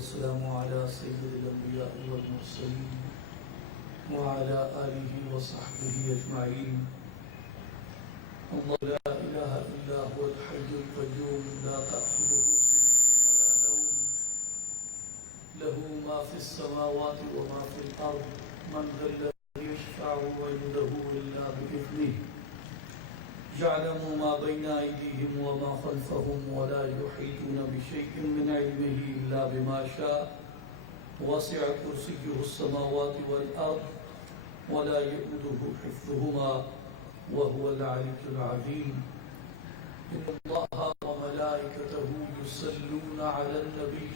والسلام على سيد الأنبياء والمرسلين وعلى آله وصحبه أجمعين. الله لا إله إلا هو الحي القيوم لا تأخذه سنة ولا نوم له ما في السماوات وما في الأرض من ذا الذي يشفع عنده إلا بإذنه يعلم ما بين أيديهم وما خلفهم ولا يحيطون بشيء من علمه إلا بما شاء وسع كرسيه السماوات والأرض ولا يؤوده حفظهما وهو العلي العظيم. إن الله وملائكته يصلون على النبي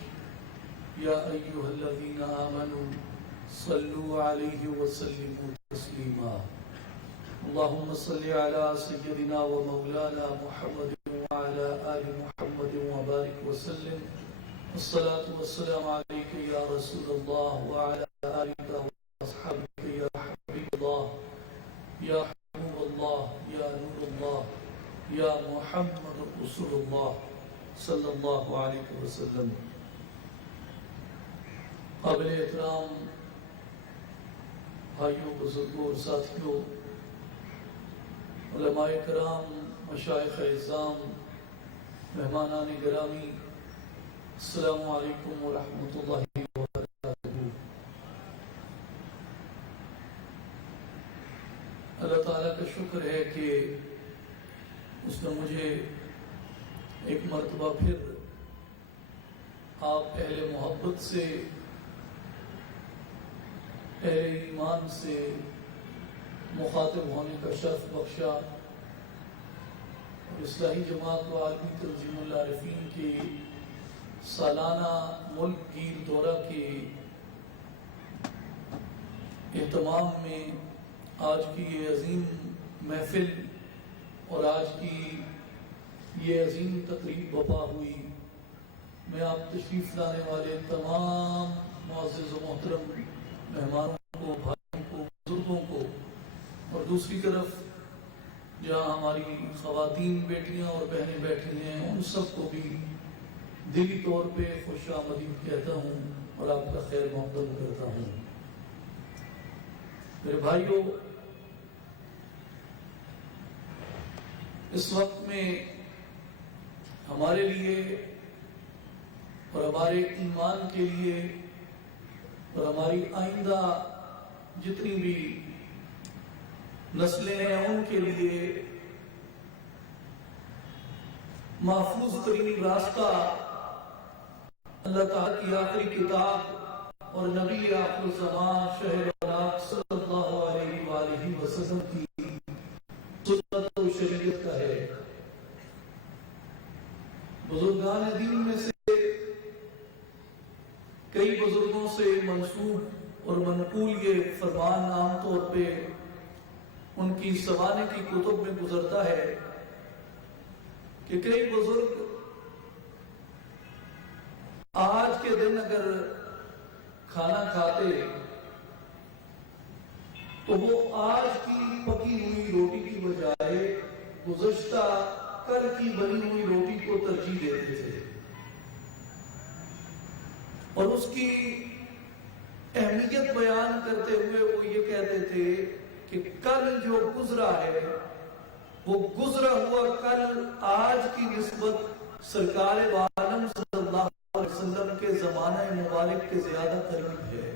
يا أيها الذين آمنوا صلوا عليه وسلموا تسليما. اللهم صل على سيدنا ومولانا محمد وعلى آل محمد وبارك وسلم. الصلاة والسلام عليك يا رسول الله وعلى آلك وأصحابك يا حبيب الله يا حبيب الله يا نور الله يا محمد رسول الله صلی اللہ علیہ وسلم. قابل احترام بھائیوں بزرگوں اور ساتھیوں، علماء کرام، مشائخ اعظام، مہمانان گرامی، السلام علیکم ورحمۃ اللہ وبرکاتہ. اللہ تعالیٰ کا شکر ہے کہ اس نے مجھے ایک مرتبہ پھر آپ اہل محبت سے، اہل ایمان سے مخاطب ہونے کا شرف بخشا اور اصلاحی جماعت و عالمی تنظیم العارفین کی سالانہ ملک گیر دورہ کے اہتمام میں آج کی یہ عظیم محفل اور آج کی یہ عظیم تقریب برپا ہوئی. میں آپ تشریف لانے والے تمام معزز و محترم مہمانوں کو، بھائیوں کو، بزرگوں کو اور دوسری طرف جہاں ہماری خواتین بیٹیاں اور بہنیں بیٹھی ہیں ان سب کو بھی دلی طور پہ خوش آمدید کہتا ہوں اور آپ کا خیر مقدم کرتا ہوں. میرے بھائیوں، اس وقت میں ہمارے لیے اور ہمارے ایمان کے لیے اور ہماری آئندہ جتنی بھی نسلیں ہیں ان کے لیے محفوظ ترین راستہ اللہ تعالیٰ کی آخری کتاب اور نبی آخر الزمان شہر اولاد صلی اللہ علیہ وآلہ وسلم کی سنت و شریعت کا ہے. بزرگان دین میں سے کئی بزرگوں سے منسوب اور منقول یہ فرمان عام طور پہ ان کی سوانح کی کتب میں گزرتا ہے کہ کئی بزرگ آج کے دن اگر کھانا کھاتے تو وہ آج کی پکی ہوئی روٹی کی بجائے گزشتہ کل کی بنی ہوئی روٹی کو ترجیح دیتے تھے اور اس کی اہمیت بیان کرتے ہوئے وہ یہ کہتے تھے کہ کل جو گزرا ہے وہ گزرا ہوا کل آج کی نسبت سرکار عالم صلی اللہ علیہ وسلم کے زمانہ مبارک کے زیادہ قریب ہے.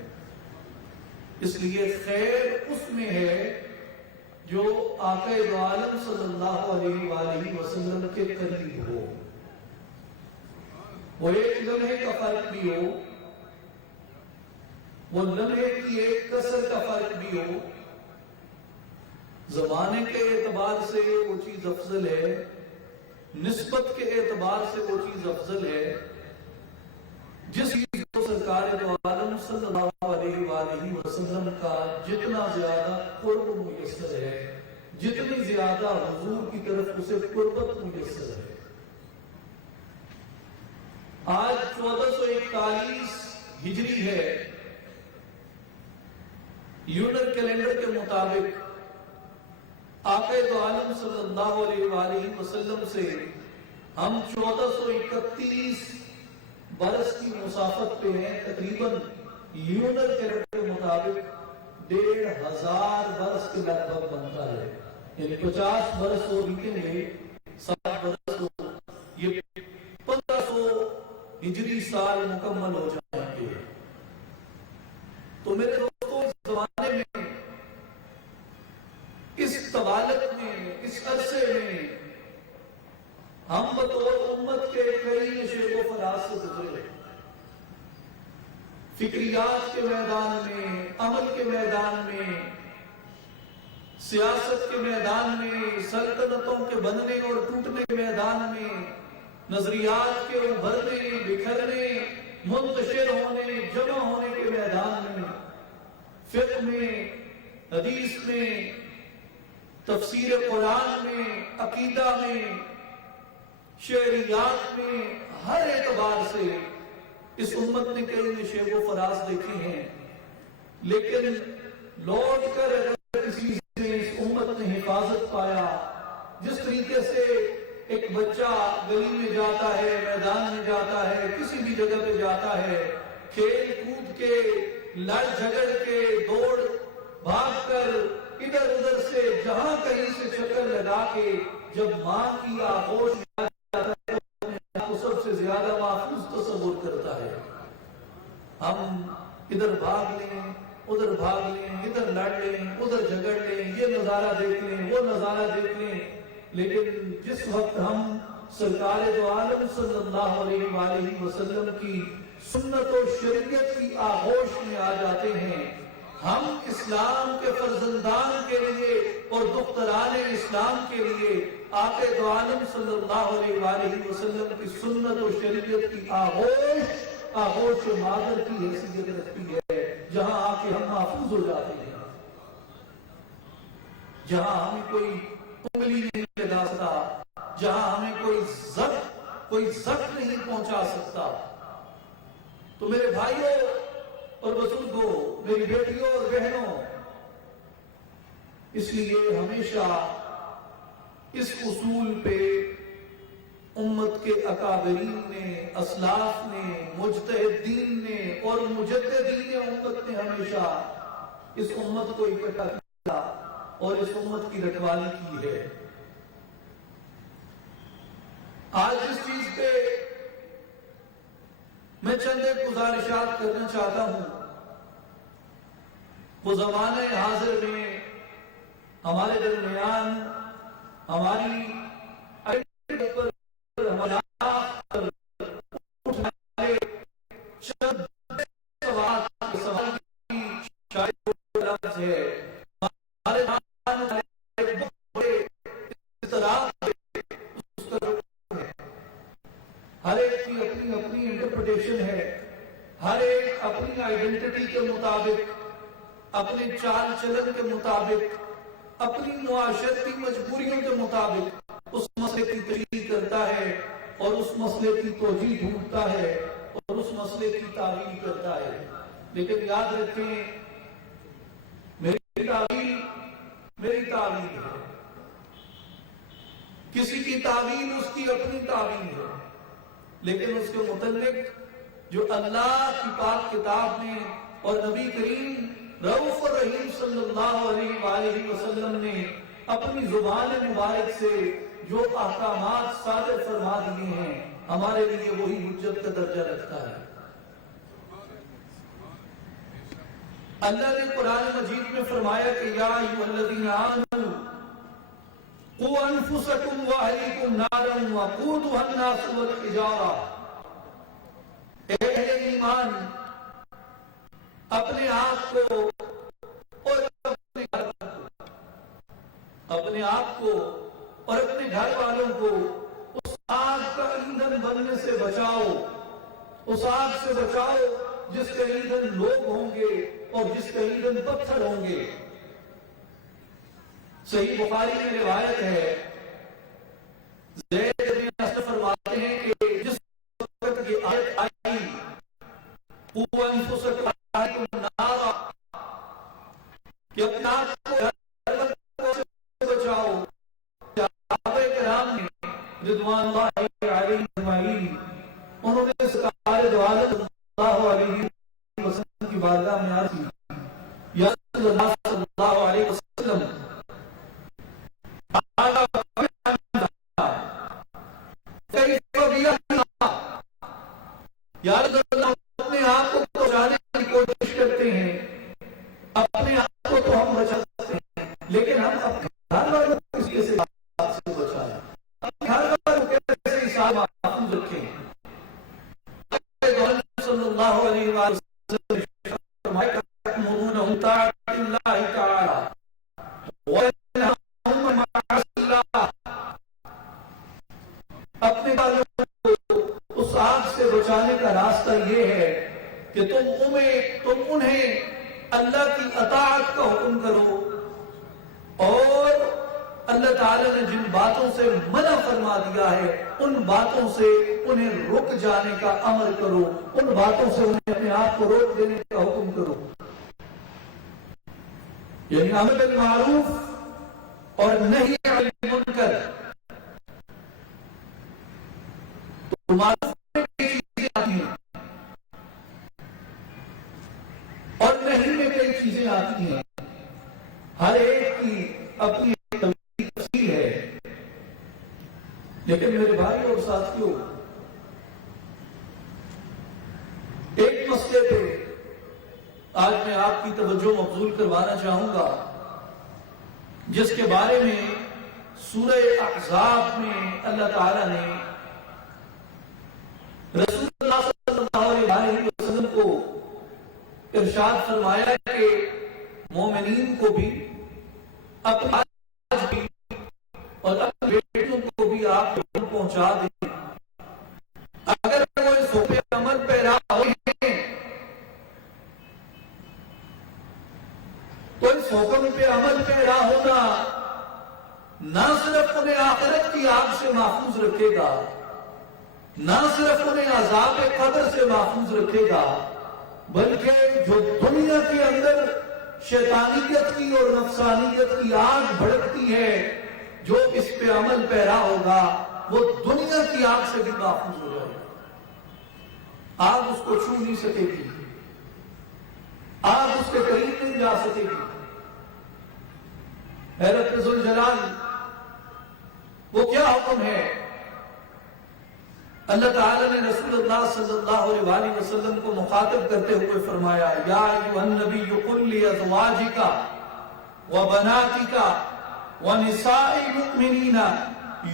اس لیے خیر اس میں ہے جو آقا عالم صلی اللہ علیہ وآلہ وسلم کے قریب ہو. وہ ایک لمحے کا فرق بھی ہو، وہ لمحے کی ایک کسر کا فرق بھی ہو. زمانے کے اعتبار سے وہ چیز افضل ہے، نسبت کے اعتبار سے وہ چیز افضل ہے. جس چیز کو سرکار عالم صلی اللہ علیہ وآلہ وسلم کا جتنا زیادہ قرب میسر ہے، جتنی زیادہ حضور کی طرف اسے قربت میسر ہے. آج 1441 ہجری ہے. لونر کیلنڈر کے مطابق آقا عالم صلی اللہ علیہ وآلہ وسلم سے ہم 1431 برس کی مسافت پہ ہیں، تقریباً لونر کیلنڈر کے مطابق 1500 برس کے لگ بھگ بنتا ہے، یعنی 50 برس ہو بیتیں گے، 60 برس ہو، یہ 1500 ہجری سال مکمل ہو جائیں گے۔ تو میرے دوستوں، اس زمانے میں، اس طوالت میں، اس عرصے میں ہم بطور امت کے کئی نشیب و فراز سے گزرے، فکریات کے میدان میں، عمل کے میدان میں، سیاست کے میدان میں، سلطنتوں کے بننے اور ٹوٹنے کے میدان میں، نظریات کے ابھرنے، بکھرنے، منتشر ہونے، جمع ہونے کے میدان میں، فقہ میں، حدیث میں، تفسیر قرآن میں، عقیدہ میں، شعریات میں، ہر اعتبار سے اس امت نے کئی نشیب و فراز دیکھے ہیں، لیکن لوٹ کر اگر کسی سے اس امت نے حفاظت پایا، جس طریقے سے ایک بچہ گلی میں جاتا ہے، میدان میں جاتا ہے، کسی بھی جگہ پہ جاتا ہے، کھیل کود کے، لڑ جھگڑ کے، دوڑ بھاگ کر، ادھر ادھر سے جہاں کہیں سے چکر لگا کے جب ماں کی آغوش میں جاتا ہے تو اپنے آپ کو سب سے زیادہ محفوظ تصور کرتا ہے۔ ہم ادھر بھاگ لیں، ادھر بھاگ لیں، ادھر لڑ لیں، ادھر جھگڑ لیں، یہ نظارہ دیکھ لیں، وہ نظارہ دیکھ لیں، لیکن جس وقت ہم سرکار دو عالم صلی اللہ علیہ وآلہ وسلم کی سنت و شریعت کی آغوش میں آ جاتے ہیں، ہم اسلام کے فرزندان کے لیے اور دختران اسلام کے لیے آقا دو عالم صلی اللہ علیہ وآلہ وسلم کی سنت و شریعت کی آغوش مادر کی حیثیت رکھتی ہے، جہاں آ کے ہم محفوظ ہو جاتے ہیں، جہاں ہمیں کوئی انگلی نہیں لگا سکتا، جہاں ہمیں کوئی زخم نہیں پہنچا سکتا۔ تو میرے بھائیوں اور بزرگوں، میری بیٹیوں اور بہنوں، اس لیے ہمیشہ اس اصول پہ امت کے اکابرین نے، اسلاف نے، مجتہدین نے اور مجددین امت نے ہمیشہ اس امت کو اکٹھا کیا اور اس امت کی رکھوالی کی ہے۔ آج اس چیز پہ میں چند ایک گزارشات کرنا چاہتا ہوں۔ وہ زمانہ حاضر میں ہمارے درمیان ہماری پر چند سوال کی شاید لفظ ہے، ہمارے ہر ایک کی اپنی اپنی انٹرپریٹیشن ہے، ہر ایک اپنی آئیڈینٹی کے مطابق، اپنے چال چلن کے مطابق، اپنی معاشرتی مجبوریوں کے مطابق اس مسئلے کی تشریح کرتا ہے اور اس مسئلے کی توجیہ ڈھونڈتا ہے اور اس مسئلے کی تعویل کرتا ہے۔ لیکن یاد رکھیں، میری تعویل ہے، کسی کی تعویل اس کی اپنی تعویل ہے، لیکن اس کے متعلق جو اللہ کی پاک کتاب میں اور نبی کریم رؤوف الرحیم صلی اللہ علیہ وآلہ وسلم نے اپنی زبان مبارک سے جو احکامات صادر فرما دیے ہیں، ہمارے لیے وہی حجت کا درجہ رکھتا ہے۔ اللہ نے قرآن مجید میں فرمایا کہ یا ایھا الذین آمنوا قوا انفسکم واہلیکم نارا وقودھا الناس والحجارہ، اے اہل ایمان، اپنے آپ کو اور اپنے آپ کو اور اپنے گھر والوں کو اس آگ کا ایندھن بننے سے بچاؤ، اس آگ سے بچاؤ جس کا ایندھن لوگ ہوں گے اور جس کا ایندھن پتھر ہوں گے۔ صحیح بخاری میں روایت ہے، زید بن اسلم فرماتے ہیں کہ جس وقت یہ آیت آئی قوا انفسکم واہلیکم نارا، کہ اپنے آپ کو بچاؤ، صحابہ کرام نے رضوان اللہ علیہم اجمعین، انہوں نے سرکار دو کی بارگاہ میں آتی یا رسول اللہ صلی اللہ علیہ وسلم یا رسول اللہ اپنے آپ کو بچانے کی کوشش کرتے ہیں، اپنے آپ کو تو ہم بچا سکتے ہیں، لیکن ہم اپنے گھر والوں کو کس کیسے بچائیں، اپنے گھر والوں کو کیسے حساب محفوظ رکھیں۔ صلی اللہ علیہ وسلم فرمایا تأمرونهم طاعة الله تعالی وينهاهم عن معاصي الله، اپنے والوں کو اس آگ سے بچانے کا راستہ یہ ہے کہ تم انہیں اللہ کی اطاعت کا حکم کرو، اور اللہ تعالیٰ نے جن باتوں سے منع فرما دیا ہے ان باتوں سے انہیں رک جانے کا عمل کرو، ان باتوں سے انہیں اپنے آپ کو روک دینے کا حکم کرو، یعنی امر بالمعروف اور نہی عن المنکر۔ تو معروف میں کئی چیزیں آتی ہیں اور نہیں میں کئی چیزیں آتی ہیں، ہر ایک کی اپنی تفصیل ہے، لیکن میرے بھائی اور ساتھیوں، ایک مسئلے پہ آج میں آپ کی توجہ مبذول کروانا چاہوں گا، جس کے بارے میں سورہ احزاب میں اللہ تعالیٰ نے رسول اللہ صلی اللہ علیہ وسلم کو ارشاد فرمایا کہ مومنین کو بھی اپنے آج بھی اور اپنے بیٹوں کو بھی آپ پہنچا دیں، اگر وہ اس حکم عمل پیرا ہوئے ہیں تو اس حکم پہ عمل پیرا ہونا نہ صرف انہیں آخرت کی آگ سے محفوظ رکھے گا، نہ صرف انہیں عذاب قبر سے محفوظ رکھے گا، بلکہ جو دنیا کے اندر شیطانیت کی اور نفسانیت کی آگ بھڑکتی ہے، جو اس پہ عمل پیرا ہوگا وہ دنیا کی آگ سے بھی محفوظ ہو جائے گا، آگ اس کو چھو نہیں سکے گی، آگ اس کے قریب نہیں جا سکے گی۔ حضرت ذوالجلال وہ کیا حکم ہے؟ اللہ تعالیٰ نے رسول اللہ صلی اللہ علیہ وسلم کو مخاطب کرتے ہوئے فرمایا، یا ایھا النبی قل لازواجک وبناتک ونساء المؤمنین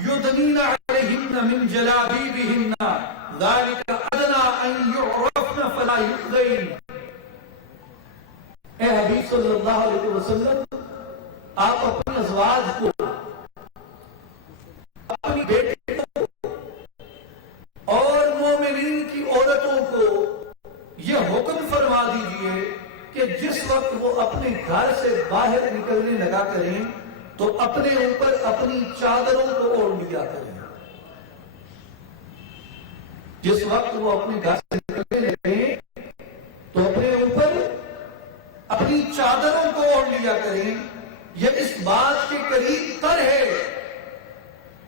یدنین علیہن من جلابیبہن ذلک ادنی ان یعرفن فلا یؤذین۔ اے حبیب صلی اللہ علیہ وسلم، آپ اپنی ازواج کو، اپنی بیٹے کو اور مومنین کی عورتوں کو یہ حکم فرما دیجئے کہ جس وقت وہ اپنے گھر سے باہر نکلنے لگا کریں تو اپنے اوپر اپنی چادروں کو اوڑھ لیا کریں۔ جس وقت وہ اپنے گھر سے نکلنے لگیں تو اپنے اوپر اپنی چادروں کو اوڑھ لیا کریں۔ یہ اس بات کے قریب تر ہے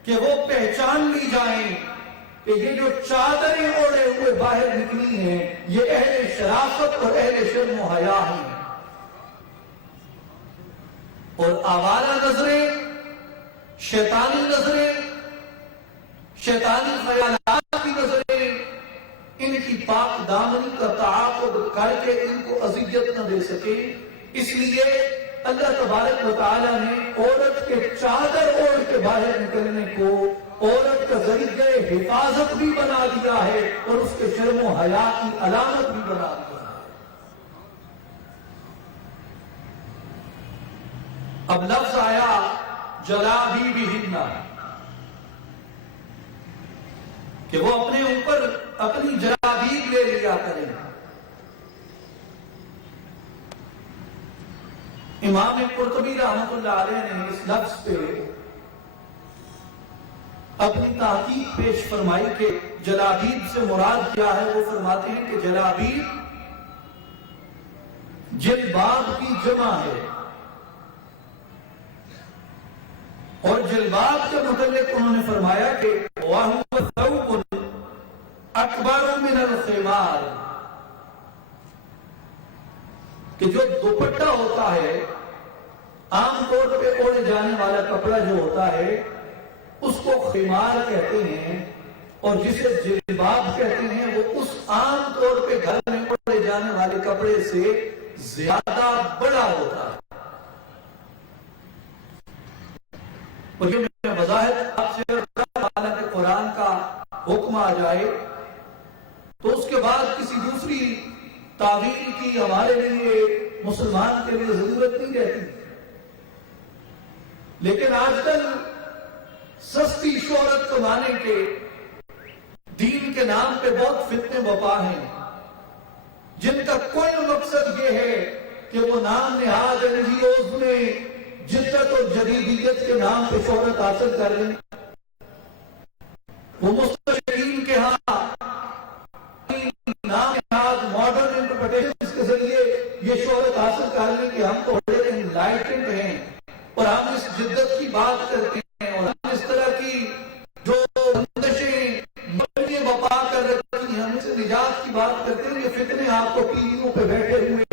کہ وہ پہچان لی جائیں کہ یہ جو چادریں اوڑھے ہوئے باہر نکلی ہیں یہ اہل شرافت اور اہل شرم و حیا ہیں، اور آوارہ نظریں، شیطانی نظریں، شیطانی خیالات کی نظریں ان کی پاک دامنی کا تعاقب کر کے ان کو اذیت نہ دے سکے، اس لیے اللہ تبارک و تعالی نے عورت کے چادر اوڑھ کے باہر نکلنے کو عورت کا ذریعہ حفاظت بھی بنا دیا ہے اور اس کے شرم و حیا کی علامت بھی بنا دیا ہے۔ اب لفظ آیا جلابیبہن، کہ وہ اپنے اوپر اپنی جلابیب لے لیا کریں۔ امام قرطبی رحمۃ اللہ علیہ نے اس لفظ پہ اپنی تحقیق پیش فرمائی کہ جلابیب سے مراد کیا ہے۔ وہ فرماتے ہیں کہ جلابیب جلباب کی جمع ہے، اور جلباب کے متعلق انہوں نے فرمایا کہ وَهُوَ ثَوْبٌ أَكْبَرُ مِنَ الْخِمَارِ، کہ جو دوپٹہ ہوتا ہے عام طور پہ اوڑھے جانے والا کپڑا جو ہوتا ہے اس کو خمار کہتے ہیں، اور جسے جلباب کہتے ہیں وہ اس عام طور پہ گھر میں اوڑھے جانے والے کپڑے سے زیادہ بڑا ہوتا ہے۔ اور یہ میں وضاحت آپ سے حالانکہ قرآن کا حکم آ جائے تو اس کے بعد کسی دوسری تعویل کی ہمارے لیے مسلمان کے لیے ضرورت نہیں رہتی، لیکن آج کل سستی شہرت کمانے کے دین کے نام پہ بہت فتنے بپا ہیں، جن کا کوئی مقصد یہ ہے کہ وہ نام نہاد NGOs میں جدت اور جدیدیت کے نام پہ شہرت حاصل کر لیں۔ وہ مستشرقین کے ہاں نام نہاد ماڈرن انٹرپریٹیشنز کے ذریعے یہ شہرت حاصل کر لیں کہ ہم تو بڑے انلائٹنڈ ہیں اور ہم اس جدت کی بات کرتے ہیں، اور ہم اس طرح کی جو بندشیں مبنی وفا کر رکھی ہیں ہم اسے نجات کی بات کرتے ہیں۔ یہ فتنے آپ کو ٹی ویوں پہ بیٹھے ہوئے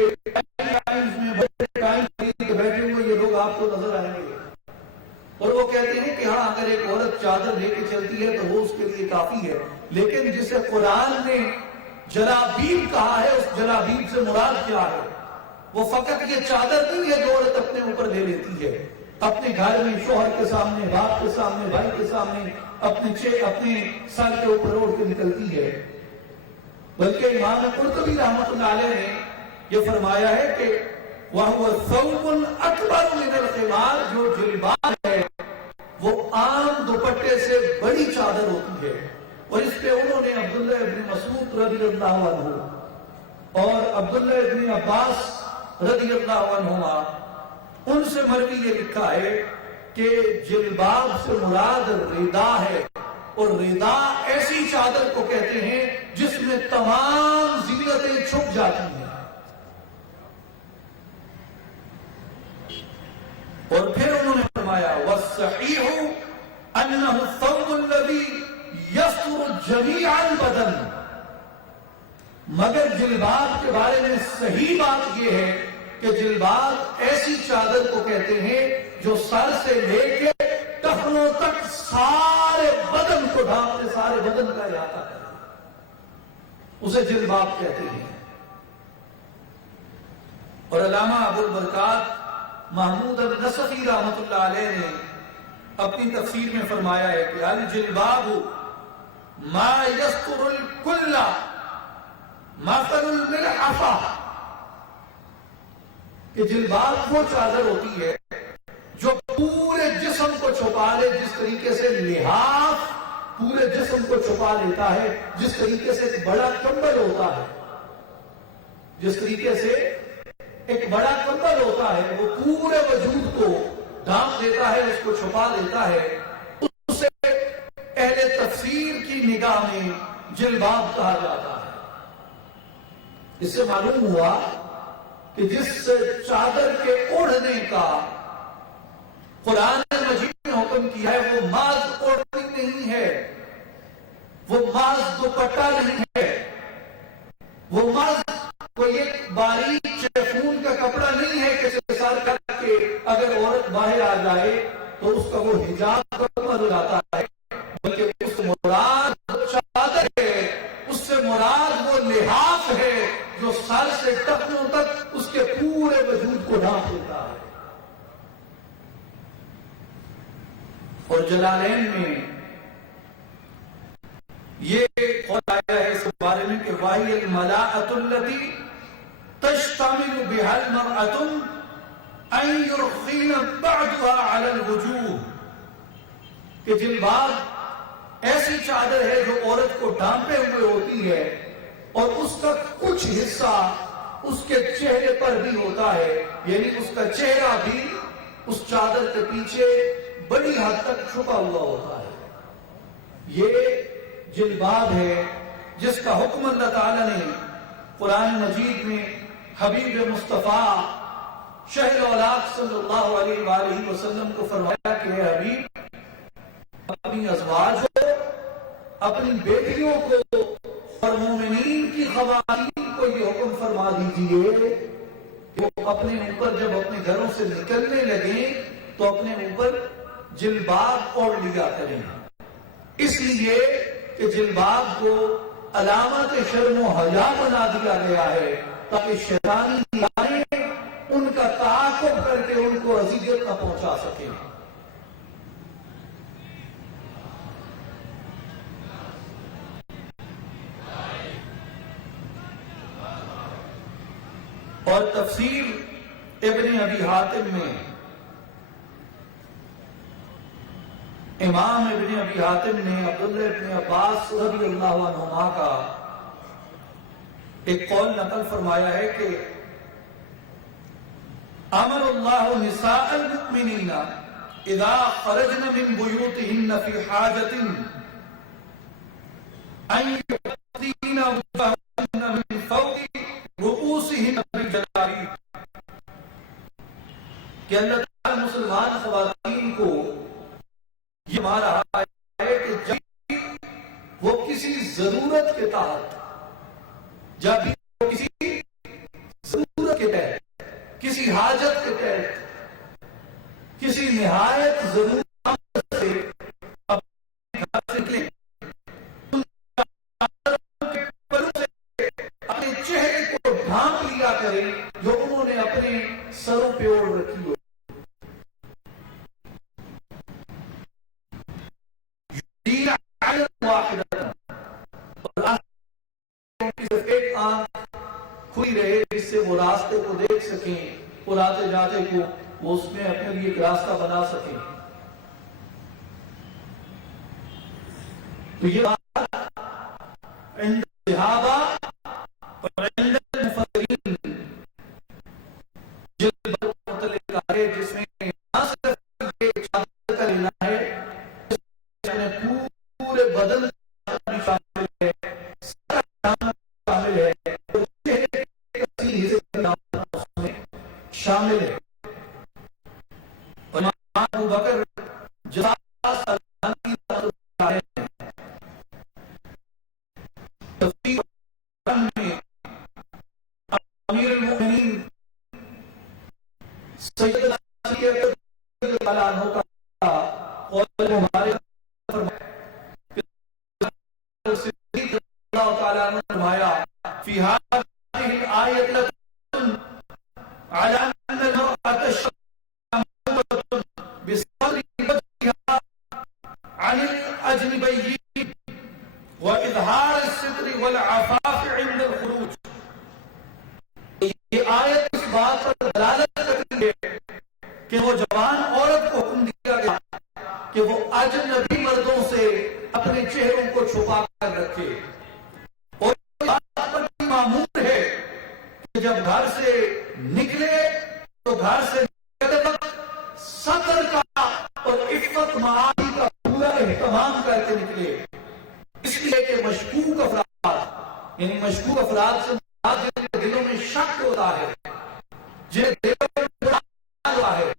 بیٹھے ہوئے یہ لوگ آپ کو نظر آئیں گے، اور وہ کہتے ہیں کہ ہاں اگر ایک عورت چادر لے کے چلتی ہے تو وہ اس کے لیے کافی ہے، لیکن جسے قرآن نے جلابیب کہا ہے اس جلابیب سے مراد کیا ہے؟ وہ فقط یہ چادر نہیں ہے جو عورت اپنے اوپر لے لیتی ہے، اپنے گھر میں شوہر کے سامنے، باپ کے سامنے، بھائی کے سامنے اپنے سر کے اوپر اوڑھ کے نکلتی ہے۔ بلکہ امام قرطبی رحمۃ اللہ علیہ نے یہ فرمایا ہے کہ وَهُوَ ثَوْبٌ أَكْبَرُ مِنَ الْخِمَارِ، جو جلباب ہے وہ عام دوپٹے سے بڑی چادر ہوتی ہے۔ اور اس پہ انہوں نے عبداللہ ابن مسعود رضی اللہ عنہ اور عبداللہ ابن عباس رضی اللہ عنہما ان سے مروی یہ لکھا ہے کہ جلباب سے مراد ردا ہے، اور ردا ایسی چادر کو کہتے ہیں جس میں تمام زینتیں چھپ جاتی ہیں۔ اور پھر انہوں نے فرمایا وَالصَّحِيحُ أَنَّهُ الثَّوْبُ الَّذِي يَسْتُرُ جَمِيعَ الْبَدَنِ، مگر جلباب کے بارے میں صحیح بات یہ ہے کہ جلباب ایسی چادر کو کہتے ہیں جو سر سے لے کے ٹخنوں تک سارے بدن کو ڈھانپتے، سارے بدن کا احاطہ کرتے، اسے جلباب کہتے ہیں۔ اور علامہ ابو البرکات محمود النصفی رحمۃ اللہ علیہ نے اپنی تفسیر میں فرمایا ہے کہ الجلباب ما یستر الکل مثل الملحفہ، کہ جلباب وہ چادر ہوتی ہے جو پورے جسم کو چھپا لے، جس طریقے سے لحاف پورے جسم کو چھپا لیتا ہے، جس طریقے سے ایک بڑا کمبل ہوتا ہے، جس طریقے سے ایک بڑا کمبل ہوتا ہے وہ پورے وجود کو ڈھانپ دیتا ہے، اس کو چھپا دیتا ہے، اسے اہل تفسیر کی نگاہ میں جلباب کہا جاتا ہے۔ اس سے معلوم ہوا کہ جس چادر کے اوڑھنے کا قرآن مجید نے حکم کیا ہے وہ محض اوڑھنی نہیں ہے، وہ محض دوپٹہ نہیں ہے، وہ محض کوئی ایک باریک شیفون کا کپڑا نہیں ہے کہ سر کر کے اگر عورت باہر آ جائے تو اس کا وہ حجاب کمر ہو جاتا ہے، بلکہ اس سے مراد چادر ہے، اس سے مراد وہ لحاف ہے جو سر سے ٹخنوں تک اس کے پورے وجود کو ڈھانپ دیتا ہے۔ اور جلالین میں یہ قول آیا ہے اس بارے میں کہ وَهِيَ الْمَلَاءَةُ الَّتِي تَشْتَمِلُ بِهَا الْمَرْأَةُ أَن يُرْخِينَ بَعْدُهَا عَلَى الْوُجُوهِ، کہ جلباب ایسی چادر ہے جو عورت کو ڈھانپے ہوئے ہوتی ہے اور اس کا کچھ حصہ اس کے چہرے پر بھی ہوتا ہے، یعنی اس کا چہرہ بھی اس چادر کے پیچھے بڑی حد تک چھپا ہوا ہوتا ہے۔ یہ جلباب ہے جس کا حکم اللہ تعالیٰ نے قرآن مجید میں حبیب مصطفیٰ شہر اولاق صلی اللہ علیہ وآلہ وسلم کو فرمایا کہ اے حبیب اپنی ازواج کو، اپنی بیٹیوں کو اور مومنین کی خواتین کو یہ حکم فرما دیجئے وہ اپنے اوپر جب اپنے گھروں سے نکلنے لگے تو اپنے اوپر جلباب اوڑھ لیا کریں، اس لیے کہ جلباب کو علامت شرم و حیا بنا دیا گیا ہے تاکہ شیطانی لائیں ان کا تعاقب کر کے ان کو اذیت نہ پہنچا سکیں۔ اور تفسیر ابن ابی حاتم میں امام ابن ابی حاتم نے عبداللہ ابن عباس رضی اللہ عنہما کا ایک قول نقل فرمایا ہے کہ امر اللہ نساء المؤمنین اذا خرجن من بیوتہن فی حاجت ان یغطین وجوہہن من فوق رؤوسہن بالجلابیب، کہ اللہ تعالی مسلمان خواتین کو یہ ہمارا ہے کہ جب وہ کسی ضرورت کے تحت، جب بھی وہ کسی ضرورت کے تحت، کسی حاجت کے تحت، کسی نہایت ضرورت سے اپنے گھر سے نکلیں، اپنے چہرے کو ڈھانپ لیا کریں جو انہوں نے اپنے سروں پہ اوڑھ رکھی ہو۔ صرف ایک آنکھ کھلی رہے جس سے وہ راستے کو دیکھ سکیں، اور آتے جاتے کو وہ اس میں اپنے لیے ایک راستہ بنا سکیں۔ تو یہ بات عند صحابہ اور عند المفسرین جلد متعلق ہے، جس میں نہ صرف ایک شامل کا لینا ہے، جس میں پورے بدن شامل ہے، شامل ہے، شامل ہے۔ اور امام ابو بکر جساس الحنفی تفسیر میں امیر المؤمنین سیدنا علی رضی اللہ عنہ کا قول ہمارے صدیق رضی اللہ تعالیٰ عنہ فرمایا فی هذه الآیۃ على أن المرأة شمولة بصدر وجهها عن الأجنبيين وإظهار الستر والعفاف عند الخروج۔ یہ آیت اس بات پر دلالت کرتی ہے کہ وہ جوان عورت کو حکم دیا گیا کہ وہ اجنبی مردوں سے اپنے چہروں کو چھپا کر رکھے، اور اس بات پر بھی مامور ہے کہ جب گھر سے نکلے تو گھر سے نکلتے وقت ستر کا اور عفت معانی کا پورا اہتمام کر کے نکلے، اس لیے کہ مشکوک افراد، یعنی مشکوک افراد سے جن کے دلوں میں شک ہوتا ہے، جن دلوں میں ڈر ہوا ہے،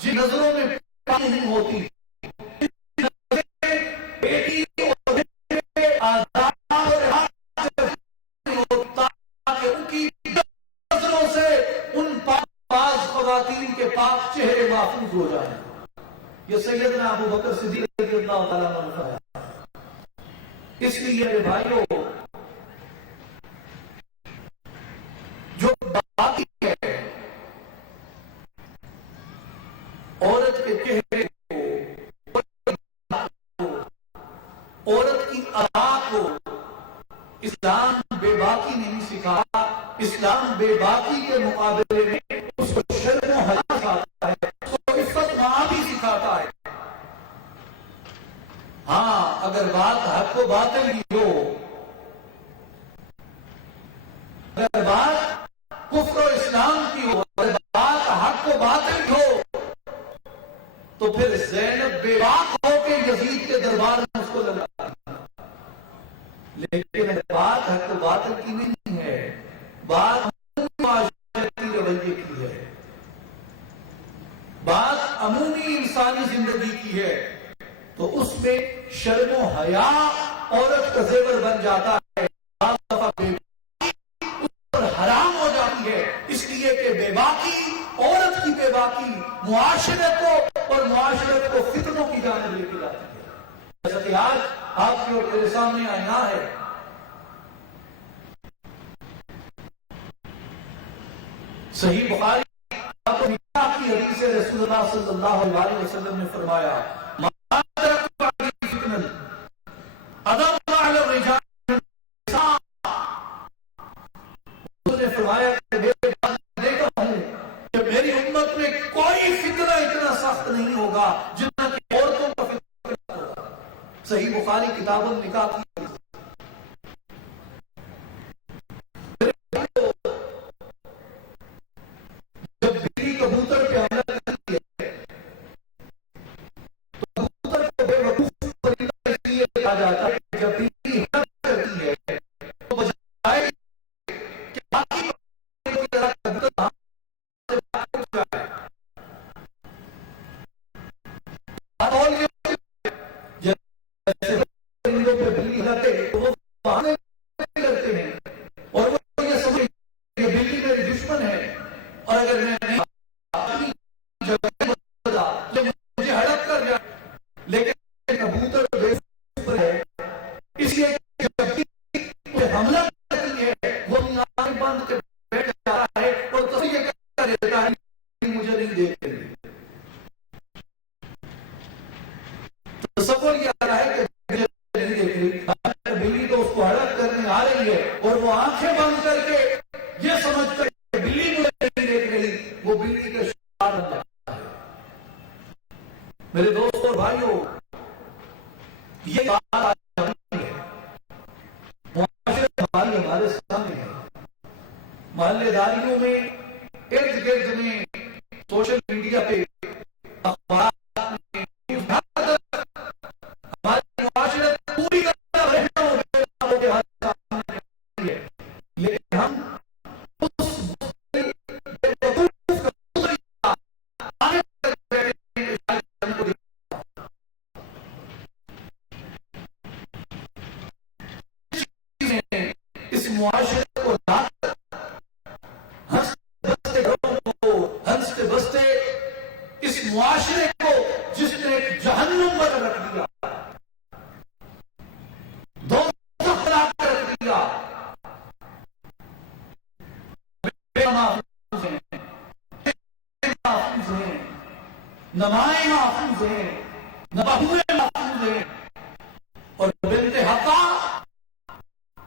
جن نظروں میں پانی نہیں ہوتی، بیٹی اور آزاد اور تاکہ ان کی نظروں سے ان پاک خواتین کے پاک چہرے محفوظ ہو جائیں۔ یہ سیدنا ابو بکر صدیق رضی اللہ تعالیٰ عنہ نے کہا۔ اس لیے میرے بھائیوں، جو باقی ہے عورت کے چہرے کو، عورت کی ادا کو اسلام بے باکی نہیں سکھاتا۔ اسلام بے باکی کے مقابلے میں اس کو شرم و حیا سکھاتا ہے، اس کو عفت معابی سکھاتا ہے۔ ہاں، اگر بات حق و باطل کی ہو، اگر بات کفر و اسلام کی ہو، اگر بات حق و باطل کی ہو، تو پھر زینب بے باک ہو کے یزید کے دربار میں اس کو لگا، لیکن بات حق و باطل کی نہیں ہے، بات معاشرتی رویے کی ہے، بات عمومی انسانی زندگی کی ہے، تو اس میں شرم و حیا عورت کا زیور بن جاتا ہے، بعض دفعہ بے باکی اس پر حرام ہو جاتی ہے، اس لیے کہ باکی، عورت کی بے باکی معاشرے کو اور معاشرت کو فتنوں کی جانب لے کے جاتی ہے، جیسا کہ آج آپ کے اور میرے سامنے آئینہ ہے۔ صحیح بخاری نکاح کی حدیث ہے، رسول اللہ صلی اللہ علیہ وسلم نے فرمایا فرمایا کہ دیکھا ہوں کہ میری امت میں کوئی فتنہ اتنا سخت نہیں ہوگا جتنا کہ عورتوں کا فتنہ ہوگا۔ صحیح بخاری کتاب النکاح کی جب بلی کبوتر پہ حملہ کرتی ہے تو کبوتر کو بے وقوف پرندہ اس لیے کہا جاتا ہے کہ جب بلی حملہ کرتی ہے تو بجائے کہ باقی کی طرح کبوتر سے باہر اٹھ جائے، جیسے پرندوں پہ بلی ہلاتے تو وہ بہانے کرتے ہیں اور وہ یہ سمجھ کہ بلی میری دشمن ہے، اور اگر میں نہیں اپنی جگہ بدلا تو مجھے ہڑپ کر جائے، لیکن کبوتر بے وقوف ہے، اس لیے جب بھی حملہ کرتی ہے وہ اپنی آنکھ بند کے بیٹھ جاتا ہے اور تو یہ کہتا رہتا ہے کہ مجھے نہیں دیکھ رہی۔ تصور یہ آ رہا ہے کہ مجھے نہیں دیکھ رہی، بلی تو اس کو ہڑپ کرنے آ رہی ہے اور وہ آنکھیں بند کر کے یہ سمجھ کر کہ بلی مجھے نہیں دیکھ رہی، وہ بلی کا شکار بن جاتا ہے۔ میرے دوستوں اور بھائیوں، یہ بات آج ہماری ہے، معاشرت ہمارے سامنے ہے، محلے داریوں میں، ارد گرد میں، سوشل میڈیا پہ، اخبارات میں، ہماری معاشرت پوری طرح رہنا ہو کے ہاتھ سامنے ہے، لیکن ہم اس معاشرے کو ہنستے بستے گھروں کو، ہنستے بستے اس معاشرے کو جس نے ایک جہنم پر رکھ دیا، دوزخ بنا کر رکھ دیا، بے محفوظ ہیں، محفوظ ہیں، نمائیں محفوظ ہیں، نبہویں محفوظ ہیں، اور بنت حقا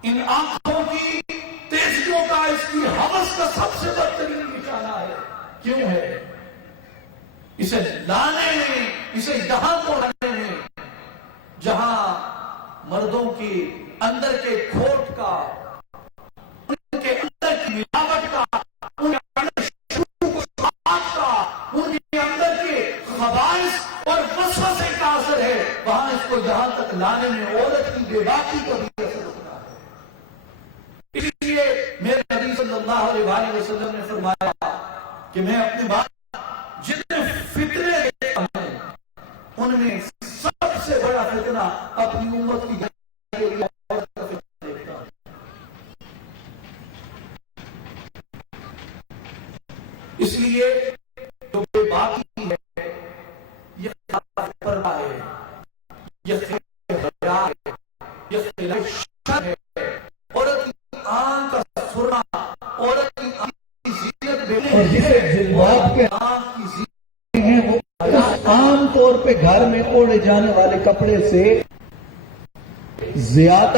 ان آنکھوں کی تیزیوں کا، اس کی ہوس کا سب سے بدترین نشانہ ہے۔ کیوں ہے؟ اسے لانے میں، اسے یہاں کو لانے میں جہاں مردوں کی اندر کے کھوٹ کا، ان کے اندر کی ملاوٹ کا، ان کے اندر شکوک کا، ان کے اندر کے خبائث اور وسوسے کا اثر ہے، وہاں اس کو یہاں تک لانے میں عورت کی بے باکی کا بھی اثر ہوتا ہے۔ اس لیے میرے نبی صلی اللہ علیہ وسلم نے فرمایا کہ میں اپنے بعد جتنے فتنے دیکھتا ہوں ان میں سب سے بڑا فتنہ اپنی امت کی عورت کا فتنہ دیکھتا ہوں۔ اس لیے جو بے باکی ہے یہ خلاف پردہ ہے، یہ خلاف حیا ہے، یہ خلاف شر ہے، عورت کی آنکھ کا سرما، عورت کی آنکھ کی زینت بے، اور جسے جلواب کے آنکھ کی زینت ہیں وہ عام طور پہ گھر میں اوڑھے جانے والے کپڑے سے زیادہ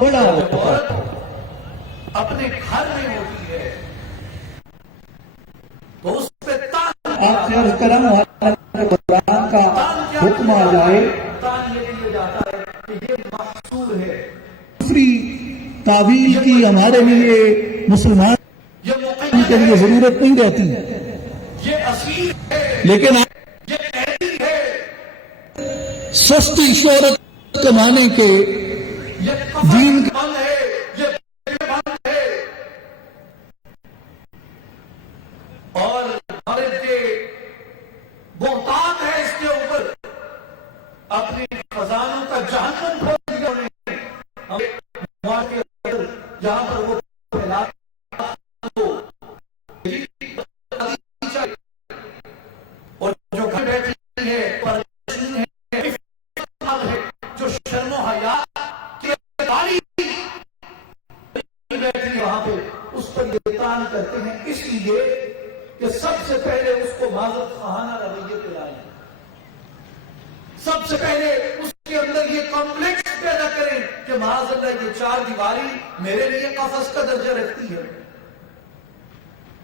بڑا ہوتا ہے، اپنے گھر میں ہوتی ہے تو اس پہ تان آپ سے عرض کرم قرآن کا حکم آ جائے، تان یہ لیا جاتا ہے کہ یہ محصور ہے، دوسری تعویل کی ہمارے لیے مسلمان کے لیے ضرورت نہیں رہتی، یہ اصیل ہے، لیکن یہ قیدی ہے، سستی شہرت کمانے کے دین کا بند ہے، یہ بند ہے، اور مرد کے بہتان ہے اس کے اوپر، اپنے خزانوں کا جہنم کھول دیا انہوں نے، جہاں پر وہ اس لیے کہ سب سے پہلے اس کو معذرت خواہانہ رویے پہ لائیں، سب سے پہلے اس کے اندر یہ کمپلیکس پیدا کریں کہ معاذ اللہ یہ چار دیواری میرے لیے قفس کا درجہ رکھتی ہے۔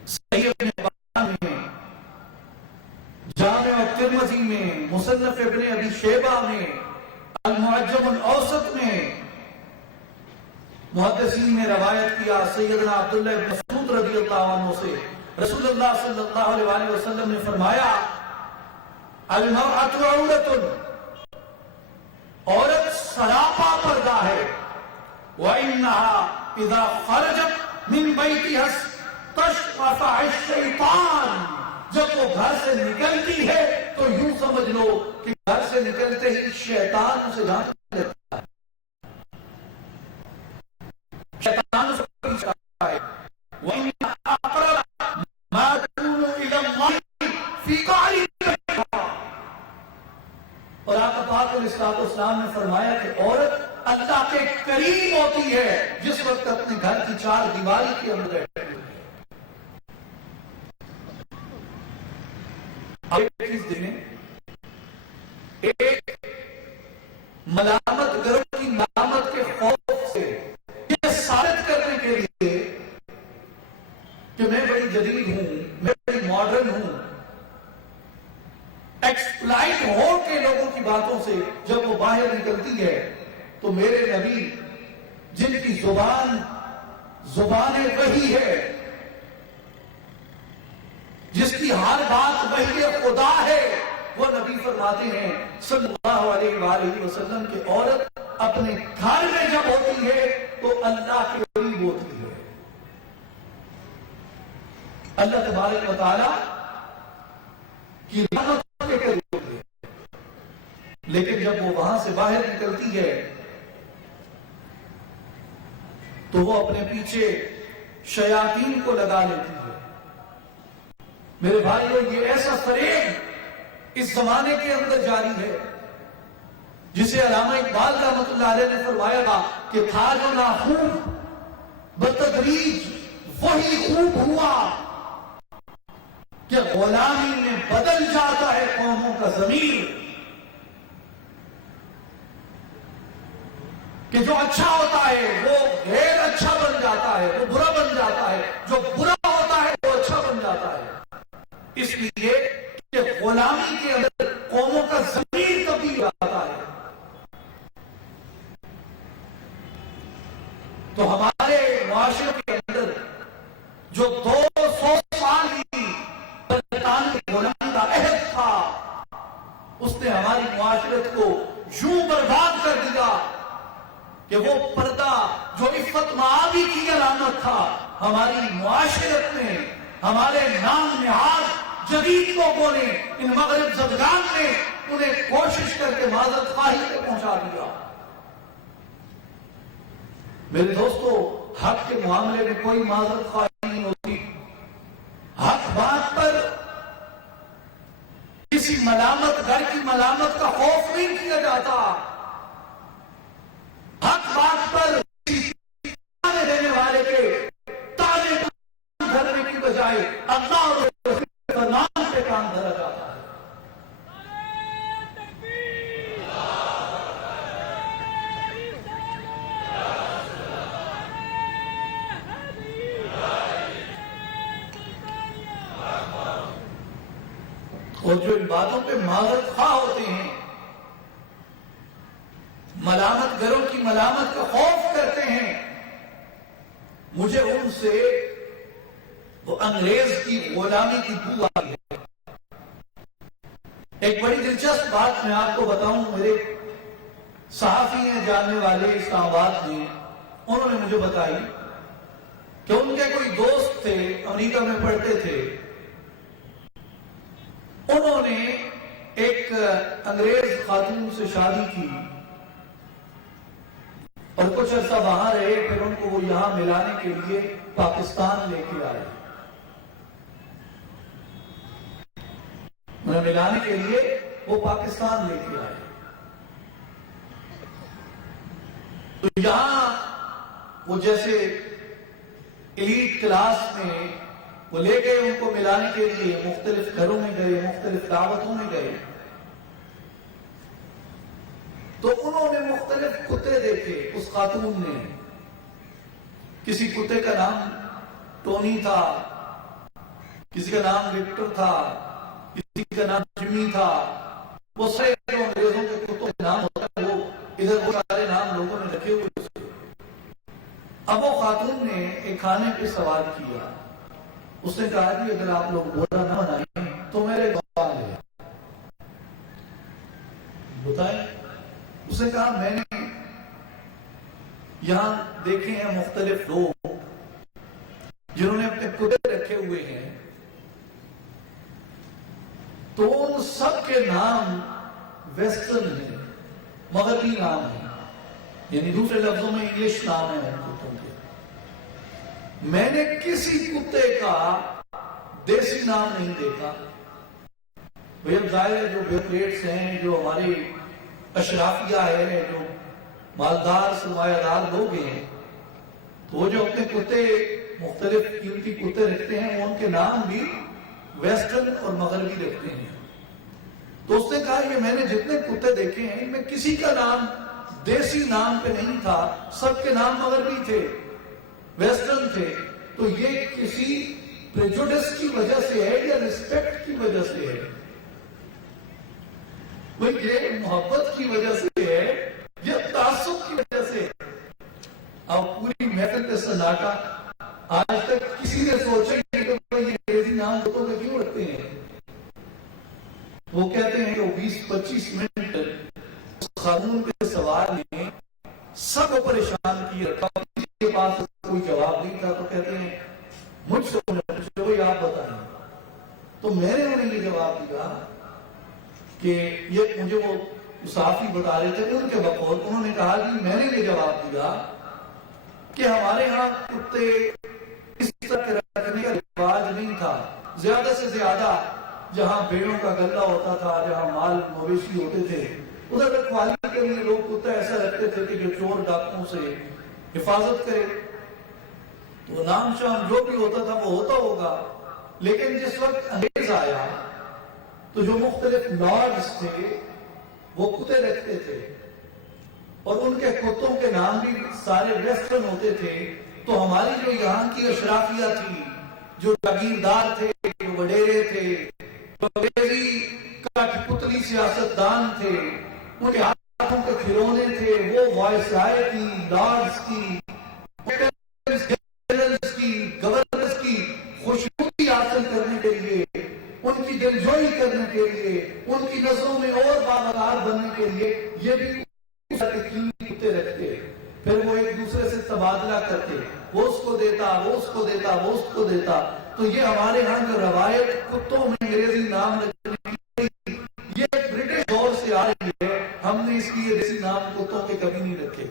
صحیح ابن حبان میں، جامع الترمذی میں، مصنف ابن ابی شیبہ میں، المعجم الاوسط میں محدثین نے روایت کیا سیدنا عبداللہ ابن مسعود رضی اللہ عنہ سے، رسول اللہ صلی اللہ علیہ وسلم نے فرمایا المرأة عورۃ، عورت سراپا پردہ ہے، وَإِنَّهَا إِذَا خَرَجَتْ مِنْ بَيْتِهَا اسْتَشْرَفَ الشَّيْطَانُ، جب وہ گھر سے نکلتی ہے تو یوں سمجھ لو کہ گھر سے نکلتے ہی شیطان اسے جھانک لیتا ہے، شیطان اسے پیچھے آتا ہے۔ وَإِنَّ أَقْرَبَ مَا تَكُونُ إِلَى اللَّهِ فِي قَعْرِ بَيْتِهَا، اور آقا پاک علیہ السلام نے فرمایا کہ عورت اللہ کے قریب ہوتی ہے جس وقت اپنے گھر کی چار دیواری کے اندر رہتی ہے۔ ایک چیز دینے، ایک ملامت گروں کی ملامت کے خوف سے یہ ثابت کرنے کے لیے کہ میں بڑی جدید ہوں، میں بڑی ماڈرن ہوں، ایکسپلائٹ ہو کے لوگوں کی باتوں سے جب وہ باہر نکلتی ہے تو میرے نبی جن کی زبان وحی ہے، جس کی ہر بات وحی خدا ہے، وہ نبی فرماتے ہیں صلی اللہ علیہ وآلہ وسلم کہ عورت اپنے گھر میں جب ہوتی ہے تو اللہ کے قریب ہوتی ہے، اللہ تبارک و تعالی کی رحمت کے قریب ہوتی ہے، لیکن جب وہ وہاں سے باہر نکلتی ہے تو وہ اپنے پیچھے شیاطین کو لگا لیتی ہے۔ میرے بھائیو، یہ ایسا فریب اس زمانے کے اندر جاری ہے جسے علامہ اقبال رحمۃ اللہ علیہ نے فرمایا تھا کہ تھا جو ناخوب بتدریج وہی خوب ہوا، کہ غلامی میں بدل جاتا ہے قوموں کا ضمیر، کہ جو اچھا ہوتا ہے وہ غیر اچھا بن جاتا ہے، وہ برا بن جاتا ہے، جو برا ہوتا ہے وہ اچھا بن جاتا ہے، اس لیے کہ غلامی کے اندر قوموں کا ضمیر تبدیل آتا ہے۔ تو ہمارے معاشرے کے اندر جو 200 سال کی برطانوی غلامی کا عہد تھا، اس نے ہماری معاشرت کو یوں برباد کر دیا کہ وہ پردہ جو عفت معابی کی علامت تھا، ہماری معاشرت میں ہمارے نام نہاد جدید لوگوں نے، ان مغرب زدگان نے انہیں کوشش کر کے معذرت خواہی پہ پہنچا دیا۔ میرے دوستو، حق کے معاملے میں کوئی معذرت خواہی نہیں ہوتی، حق بات پر کسی ملامت گر کی ملامت کا خوف نہیں کیا جاتا، حق بات پر کسی تانے دینے والے کے تانے دھرنے کی بجائے اللہ اور رسول کے نام پہ کام دھرا جاتا ہے۔ اور جو ان باتوں پہ معذرت خواہ ہوتے ہیں، ملامت گروں کی ملامت کا خوف کرتے ہیں، مجھے ان سے وہ انگریز کی غلامی کی بو آئی ہے۔ ایک بڑی دلچسپ بات میں آپ کو بتاؤں، میرے صحافی ہیں جاننے والے اسلام آباد میں، انہوں نے مجھے بتائی کہ ان کے کوئی دوست تھے، امریکہ میں پڑھتے تھے، انہوں نے ایک انگریز خاتون سے شادی کی اور کچھ عرصہ وہاں رہے، پھر ان کو وہ یہاں ملانے کے لیے پاکستان لے کے آئے، انہیں ملانے کے لیے وہ پاکستان لے کے آئے۔ تو یہاں وہ جیسے ایلیٹ کلاس میں وہ لے گئے ان کو ملانے کے لیے، مختلف گھروں میں گئے، مختلف دعوتوں میں گئے، تو انہوں نے مختلف کتے دیکھے۔ اس خاتون نے، کسی کتے کا نام ٹونی تھا، کسی کا نام وکٹر تھا، کسی کا نام جمی تھا، وہ سارے جو انگریزوں کے کتوں کے نام ہوتا ہے وہ ادھر وہ سارے نام لوگوں نے رکھے ہوئے تھے۔ اب وہ خاتون نے ایک کھانے پہ سوال کیا، اس نے کہا کہ اگر آپ لوگ برا نہ منائیں تو میرے بال ہے، بتائیں۔ اس نے کہا میں نے یہاں دیکھے ہیں مختلف لوگ جنہوں نے اپنے کتے رکھے ہوئے ہیں، تو ان سب کے نام ویسٹرن ہیں، مغربی نام ہیں، یعنی دوسرے لفظوں میں انگلش نام ہے ان کتوں کے۔ میں نے کسی کتے کا دیسی نام نہیں دیکھا۔ بھئی اب ظاہر ہے جو بیوکریٹس ہیں، جو ہماری اشرافیہ ہے، جو مالدار سرمایہ دار لوگ ہیں، تو وہ جو اپنے کتے مختلف قیمتی کتے رکھتے ہیں، وہ ان کے نام بھی ویسٹرن اور مغربی رکھتے ہیں۔ تو اس نے کہا کہ میں نے جتنے کتے دیکھے ہیں ان میں کسی کا نام دیسی نام پہ نہیں تھا، سب کے نام مغربی تھے، ویسٹرن تھے۔ تو یہ کسی پریجوڈس کی وجہ سے ہے یا رسپیکٹ کی وجہ سے ہے؟ یہ محبت کی وجہ سے ہے یا تعصب کی وجہ سے؟ اب پوری محفل کا سناٹا، آج تک کسی نے سوچا کہ یہ انگریزی نام کتوں کے کیوں رکھتے ہیں؟ وہ کہتے ہیں کہ 20-25 منٹ اس قانون کے سوال نے سب کو پریشان کیا، کسی کے پاس کوئی جواب نہیں تھا، تو کہتے ہیں مجھ سے کوئی آپ بتائیں۔ تو میں نے انہیں یہ جواب دیا کہ یہ مجھے وہ صحافی بتا رہے تھے ان کے بقول، انہوں نے کہا کہ میں نے یہ جواب دیا کہ ہمارے ہاں کتے اس طرح کے رکھنے کا رواج نہیں تھا، زیادہ سے زیادہ جہاں بھیڑوں کا گلہ ہوتا تھا، جہاں مال مویشی ہوتے تھے، ادھر رکھوالی کے لیے لوگ کتا ایسا رکھتے تھے کہ جو چور ڈاکوں سے حفاظت کرے۔ تو نام شام جو بھی ہوتا تھا وہ ہوتا ہوگا، لیکن جس وقت انگریز آیا تو جو مختلف لارڈز تھے وہ کتے رکھتے تھے، اور ان کے کتوں کے نام بھی سارے ویسٹرن ہوتے تھے۔ تو ہماری جو یہاں کی اشرافیہ تھی، جو جاگیردار تھے، جو وڈیرے تھے، جو انگریزی کٹپتلی سیاستدان تھے، ان کے ہاتھوں کے کھلونے تھے، وہ وائسرائے کی، لارڈز کی، جنرلز کی، گورنرز کی خوشنودی حاصل کرنے کے لیے، ان کی دلجوئی کرنے کے لیے، ان کی نظروں میں اور باوقار بننے کے لیے یہ بھی کتے رکھتے، پھر وہ ایک دوسرے سے تبادلہ کرتے، وہ اس کو دیتا، وہ اس کو دیتا، وہ اس کو دیتا۔ تو یہ ہمارے ہاں جو روایت کتوں میں انگریزی نام رکھنے کی، یہ برٹش دور سے آ رہی ہے، ہم نے اس لیے دیسی نام کتوں کے کبھی نہیں رکھے۔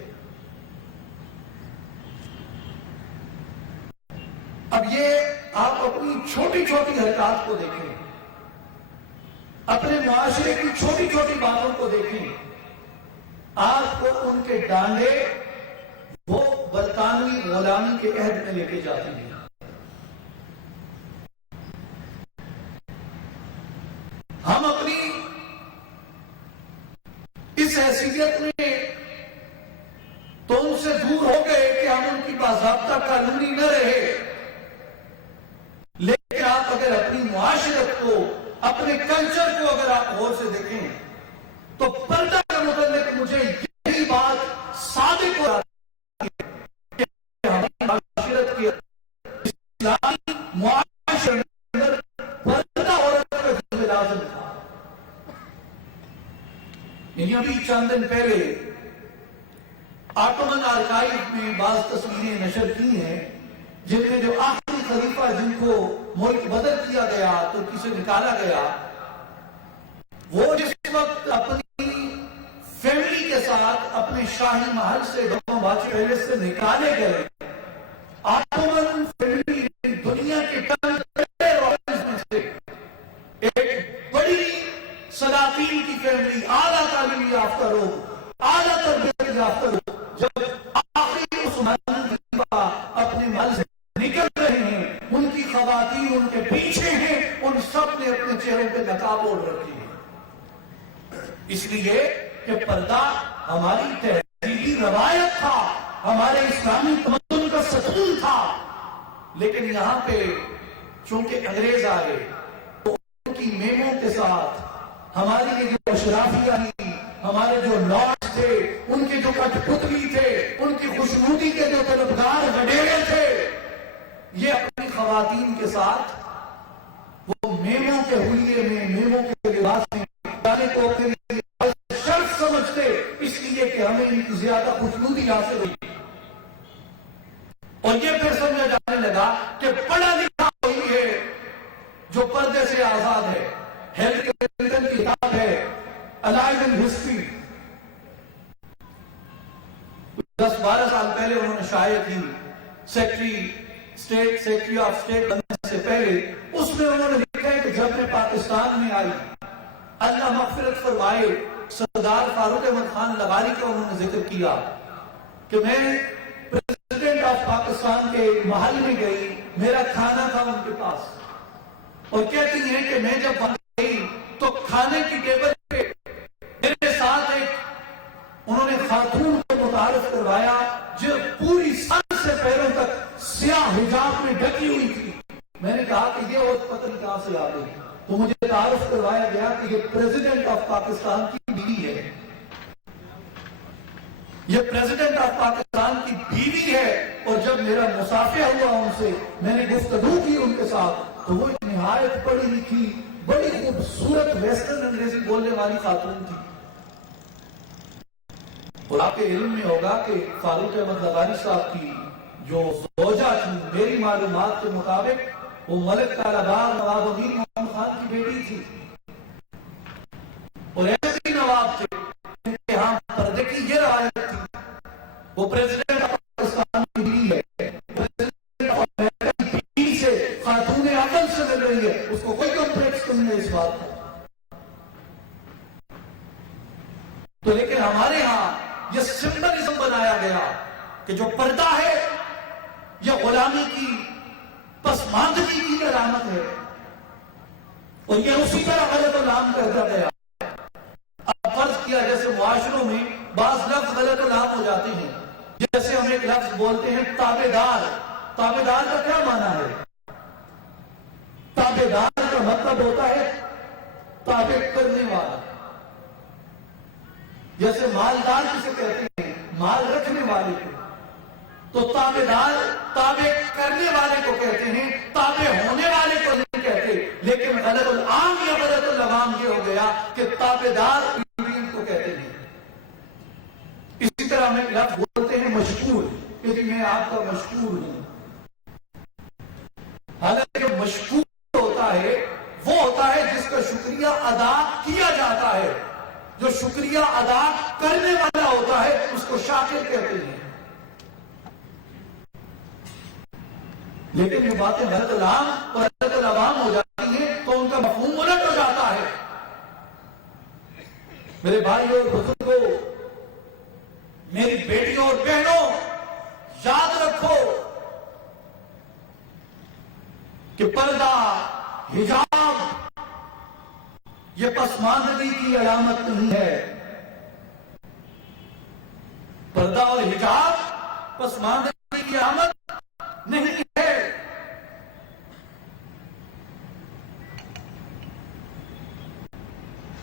اب یہ آپ اپنی چھوٹی چھوٹی حرکات کو دیکھیں، اپنے معاشرے کی چھوٹی چھوٹی باتوں کو دیکھیں، آپ کو ان کے ڈانڈے وہ برطانوی غلامی کے عہد میں لے کے جاتے ہیں۔ ہم اپنی اس حیثیت میں تو ان سے دور ہو گئے کہ ہم ان کی باضابطہ قانونی نہ رہے، لیکن آپ اگر اپنی معاشرت کو، اپنے کلچر کو اگر آپ غور سے دیکھیں تو پردہ کے متعلق مجھے یہی بات صادق ہو رہی ہے کہ ہماری معاشرت کے اسلامی معاشرے کے اندر پردہ عورت کا جزء لازم تھا۔ یعنی ابھی چند دن پہلے آٹومن آرکائیو میں بعض تصویریں نشر کی ہیں جن میں جو آخری خلیفہ جن کو ملک بدل کیا گیا، ترکی سے نکالا گیا، وہ جس وقت اپنی فیملی کے ساتھ اپنے شاہی محل سے باچے پہلے سے نکالے گئے، آٹومن فیملی دنیا کے چند بڑے رائلز میں سے ایک بڑی سلاطین کی فیملی، اعلیٰ تعلیم یافتہ لوگ، اعلیٰ تربیت یافتہ لوگ، جب آخری عثمانی خلیفہ اپنے محل سے نکل رہے ہیں، ان کی خواتین ان کے پیچھے ہیں ان سب نے اپنے چہروں پہ نقاب اوڑھ رکھے ہیں. اس لیے کہ پردہ ہماری تہذیبی روایت تھا, ہمارے اسلامی تمدن کا ستون تھا. لیکن یہاں پہ چونکہ انگریز آئے تو ان کی میموں کے ساتھ ہماری یہ جو اشرافیہ تھی, ہمارے جو لارڈ تھے, ان کے جو کٹ پتلی تھے, ان کی خوشنودی کے جو طلبگار وڈیرے تھے, یہ اپنی خواتین کے ساتھ وہ میموں کے ہولیے میں, میموں کے لباس میں جانے کو اپنے لیے شرف سمجھتے, اس لیے کہ ہمیں ان کی زیادہ خوشنودی حاصل ہوئی. اور یہ پھر سمجھا جانے لگا کہ پڑھا لکھا وہی ہے جو پردے سے آزاد ہے. ہیلتھ کلنٹن کی کتاب ہے الائیو ان ہسٹری, 10-12 سال پہلے انہوں نے شائع کی, سیکرٹری آف اسٹیٹ بننے سے پہلے. اس میں انہوں نے لکھا ہے کہ جب میں پاکستان میں آئی, اللہ مغفرت فرمائے, سردار فاروق احمد خان لغاری کا انہوں نے ذکر کیا کہ میں پریزیڈنٹ آف پاکستان کے محل میں گئی, میرا کھانا تھا ان کے پاس, اور کہتی ہیں کہ میں جب وہاں گئی تو کھانے کی ٹیبل پہ میرے ساتھ ایک انہوں نے خاتون کو متعارف کروایا جو پوری سر سے پیروں تک سیاہ حجاب میں ڈھکی ہوئی تھی. میں نے کہا کہ یہ عورت پتہ نہیں کہاں سے آ گئی, تو مجھے تعارف کروایا گیا کہ یہ پریزیڈنٹ آف پاکستان کی بیوی ہے. یہ پریزیڈنٹ آف پاکستان کی بیوی ہے. اور جب میرا مصافحہ ہوا ان سے, میں نے گفتگو کی ان کے ساتھ, تو وہ نہایت پڑھی لکھی, بڑی خوبصورت ویسٹرن انگریزی بولنے والی خاتون تھی. اور آپ کے علم میں ہوگا کہ فاروق احمد لغاری صاحب کی جو زوجہ تھی, میری معلومات کے مطابق وہ ملک طالبان نواب امیر محمد خان کی بیٹی تھی. اور ایسے نواب تھے جن کے ہاں پردے کی یہ روایت تھی. وہ پریزیڈنٹ آف پاکستان کی بیوی ہے, پریزیڈنٹ آف امریکہ کی بیوی سے خاتون عقل سے مل رہی ہے, اس کو کوئی کمپلیکس نہیں ہے اس بات کا. تو لیکن ہمارے ہاں یہ سمبلزم بنایا گیا کہ جو پردہ ہے یہ غلامی کی, پسماندگی کی علامت ہے, اور یہ اسی طرح غلط العام کرتا گیا. اب فرض کیا جیسے معاشروں میں بعض لفظ غلط العام ہو جاتے ہیں, جیسے ہم ایک لفظ بولتے ہیں تابعدار. تابعدار کا کیا معنی ہے؟ تابعدار کا مطلب ہوتا ہے تابع کرنے والا. جیسے مالدار کسے کہتے ہیں؟ مال رکھنے والے کو. تو تابعدار تابع کرنے والے کو کہتے ہیں, تابع ہونے والے کو نہیں کہتے. لیکن غلط العام یا غلط العوام یہ ہو گیا کہ تابعدار کو کہتے ہیں. اسی طرح ہم ایک لفظ بولتے ہیں مشکور, کہ میں آپ کا مشکور ہوں. حالانکہ مشکور ہوتا ہے وہ ہوتا ہے جس کا شکریہ ادا کیا جاتا ہے. جو شکریہ ادا کرنے والا ہوتا ہے اس کو شاکر کہتے ہیں. لیکن یہ باتیں غلط العام اور غلط العوام ہو جاتی ہیں تو ان کا مفہوم الٹ ہو جاتا ہے. میرے بھائیوں اور بزرگوں, میری بیٹیوں اور بہنوں, یاد رکھو کہ پردہ, حجاب یہ پسماندگی کی علامت نہیں ہے. پردہ اور حجاب پسماندگی کی علامت نہیں ہے.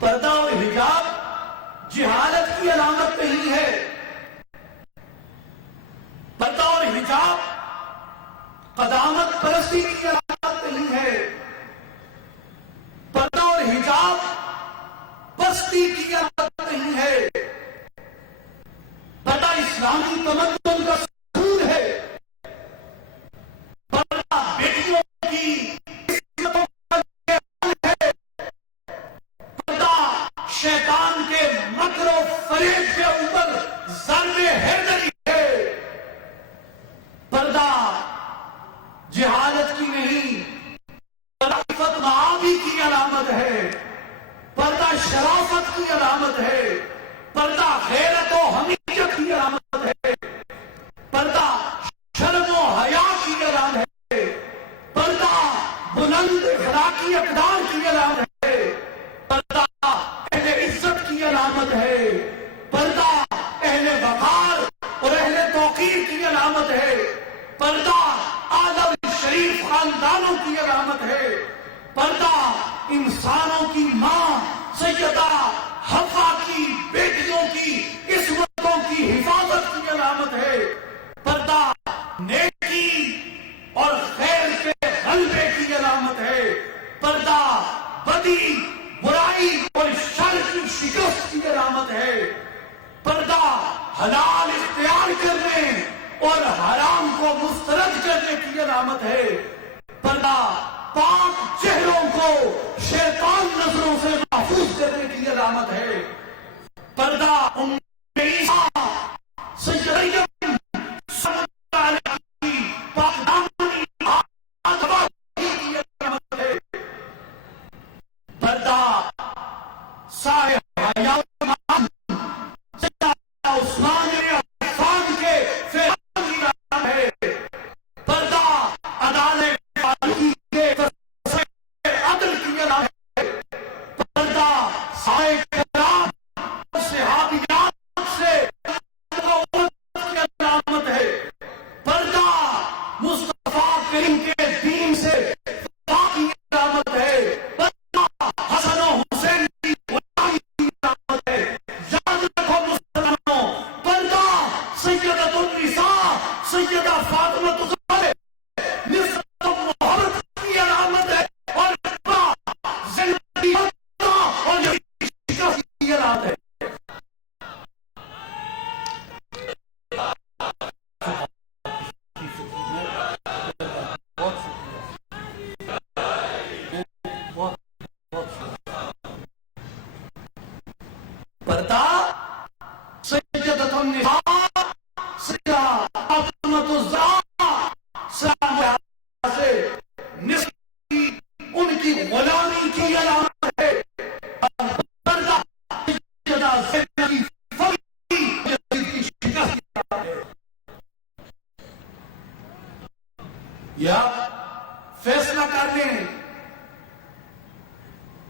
پردہ اور حجاب جہالت کی علامت نہیں ہے. پردہ اور حجاب قدامت پرستی کی علامت نہیں ہے. پردہ اور حجاب بستی کی علامت نہیں ہے. پردہ اسلامی تمدن کا ستون ہے. پردہ بیٹیوں کی عزتوں کا ہے. پردہ شیطان کے مکر و فریب کے اوپر ضرب حیدری ہے. پردہ جہالت کی نہیں, عفت معابی کی علامت ہے. پردہ شرافت کی علامت ہے. پردہ غیرت و حمیت کی علامت ہے. پردہ شرم و حیا کی علامت ہے. پردہ بلند بلند اخلاقی اقدار کی علامت ہے، پردہ اہل عزت کی علامت ہے، پردہ اہل وقار اور اہل توقیر کی علامت ہے، پردہ آدم شریف خاندانوں کی علامت ہے، پردہ انسانوں کی ماں سیدہ حوا کی بیٹیوں کی عصمتوں کی حفاظت کی علامت ہے، پردہ نیکی اور خیر کے غلبے کی علامت ہے، پردہ بدی برائی اور شر کی شکست کی علامت ہے، پردہ حلال اختیار کرنے اور حرام کو مسترد کرنے کی علامت ہے، پردہ پاک چہروں کو شیطان نظروں سے محفوظ کرنے کی علامت ہے، پردہ ام عیسیٰ سیدہ مریم صلی اللہ علیہ کی پاک دامنی آدھوا کی علامت ہے، پردہ صاحب حیات مان سیدہ عثمان بن عفان کے فیضان کی علامت ہے، پردہ عدالت فاروقی کے عدل کی علامت ہے، پردہ صحابہ کرام صحابیات سے کی علامت ہے، پردہ مصطفیٰ کریم کے دین سے وفا کی علامت ہے، پردہ حسن و حسین کی غلامی کی علامت ہے، یاد رکھو مسلمانوں، پردہ سیدۃ النساء سیدہ فاطمہ الزہرا نسبت محبت کی علامت ہے، اور پردہ زندگی اور شکست کی علامت ہے۔ پردہ سیدۃ النساء سیدہ فاطمہ الزہرا سلام اللہ سے نسبت ان کی غلامی کی علامت ہے، اور پردہ سیدہ زینب کی فقری کی شکست کی علامت ہے۔ یا فیصلہ کر لیں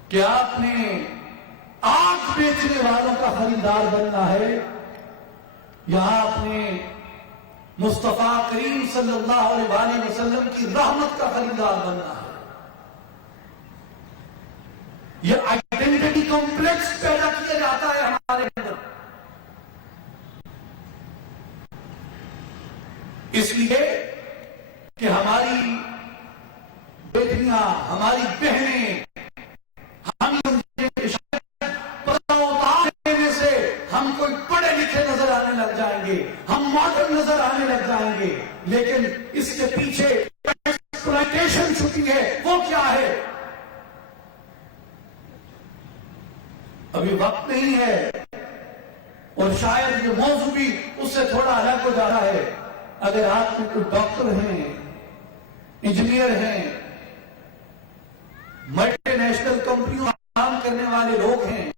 کہ آپ نے آگ بیچنے والوں کا خریدار بننا ہے یا آپ نے مصطفیٰ کریم صلی اللہ علیہ وآلہ وسلم کی رحمت کا خریدار بننا ہے۔ یہ آئیڈینٹی کمپلیکس پیدا کیا جاتا ہے ہمارے اندر، اس لیے کہ ہماری بیٹیاں ہماری بہنیں ہم پردہ اتار دینے سے ہم کوئی پڑھے لکھے نظر آنے لگ جائیں گے، ہم ماڈرن نظر آنے لگ جائیں گے، لیکن اس کے پیچھے ایکسپلائٹیشن چھپی ہے، وہ کیا ہے؟ ابھی وقت نہیں ہے اور شاید یہ موضوع بھی اس سے تھوڑا الگ ہو جا رہا ہے۔ اگر آپ میں کوئی ڈاکٹر ہیں، انجینئر ہیں، ملٹی نیشنل کمپنیوں میں کام کرنے والے لوگ ہیں،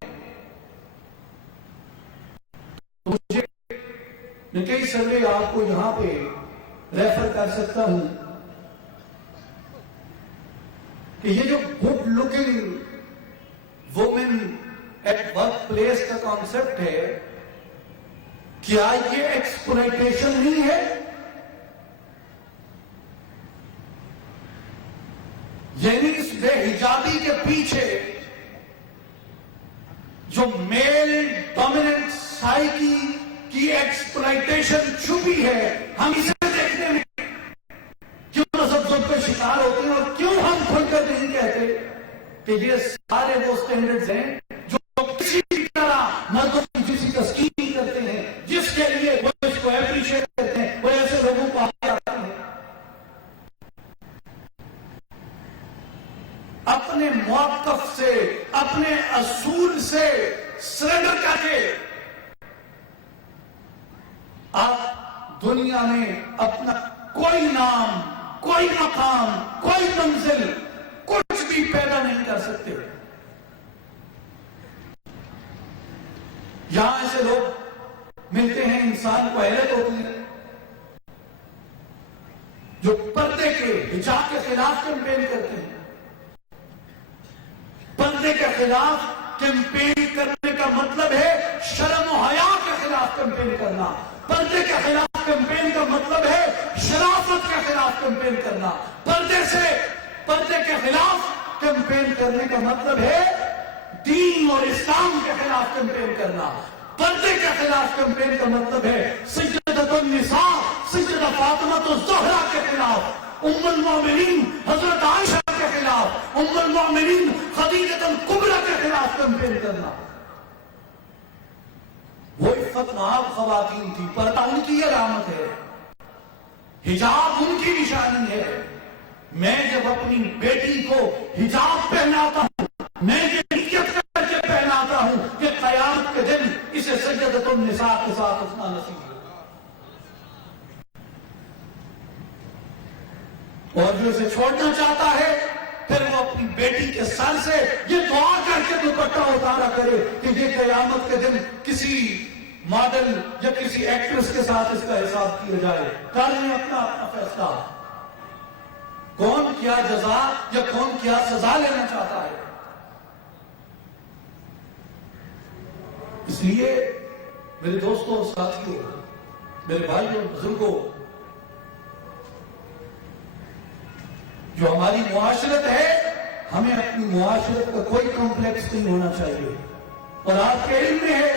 تو مجھے میں کئی سروے آپ کو یہاں پہ ریفر کر سکتا ہوں کہ یہ جو good looking woman at workplace کا کانسیپٹ ہے، کیا یہ ایکسپلائٹیشن نہیں ہے؟ یعنی اس بے حجابی کے پیچھے جو میل ڈومیننٹ سائیکی کی ایکسپلائٹیشن چھپی ہے، ہم اسے دیکھنے میں کیوں تذبذب کا شکار ہوتے ہیں، اور کیوں ہم کھل کر نہیں کہتے کہ یہ سارے وہ سٹینڈرڈز ہیں جو کسی بھی طرح مردوں کی جسی تسکین کرتے ہیں، جس کے لیے وہ اس کو اپریشیٹ کرتے ہیں، وہ ایسے لوگوں کو آگے آتے ہیں۔ اپنے موقف سے، اپنے اصول سے سرنڈر کر کے آپ دنیا میں اپنا کوئی نام، کوئی مقام، کوئی منزل، کچھ بھی پیدا نہیں کر سکتے۔ یہاں ایسے لوگ ملتے ہیں، انسان کو حیرت ہوتی ہے، جو پردے کے حجاب کے خلاف کیمپین کرتے ہیں، خلاف کیمپین کرنے کا مطلب ہے شرم و حیا کے خلاف کیمپین کرنا. پردے کے خلاف کیمپین کا مطلب ہے شرافت کے خلاف کیمپین کرنا. پردے کے خلاف کیمپین کرنے کا مطلب ہے دین اور اسلام کے خلاف کیمپین کرنا. پردے کے خلاف کیمپین کا مطلب ہے سیدۃ النساء سیدہ فاطمہ الزہرا کے خلاف، ام المؤمنین حضرت عائشہ کے خلاف، ام المؤمنین خدیجہ الکبریٰ کے خلاف کیمپین کرنا. وہ عفت مآب خواتین تھی، پردہ ان کی علامت ہے، حجاب ان کی نشانی ہے. میں جب اپنی بیٹی کو حجاب پہناتا ہوں، میں یہ نیت کر کے پہناتا ہوں کہ قیامت کے دن اسے سیدۃ النساء کے ساتھ اٹھنا نصیب ہو. اور جو اسے چھوڑنا چاہتا ہے پھر وہ اپنی بیٹی کے سر سے یہ دعا کر کے دوپٹہ اتارا کرے کہ یہ قیامت کے دن کسی ماڈل یا کسی ایکٹریس کے ساتھ اس کا حساب کیا جائے. کر لیں اپنا فیصلہ، کون کیا جزا یا کون کیا سزا لینا چاہتا ہے. اس لیے میرے دوستوں اور ساتھیوں، میرے بھائیوں اور بزرگوں، جو ہماری معاشرت ہے، ہمیں اپنی معاشرت کا کوئی کمپلیکس نہیں ہونا چاہیے. اور آپ کے علم میں ہے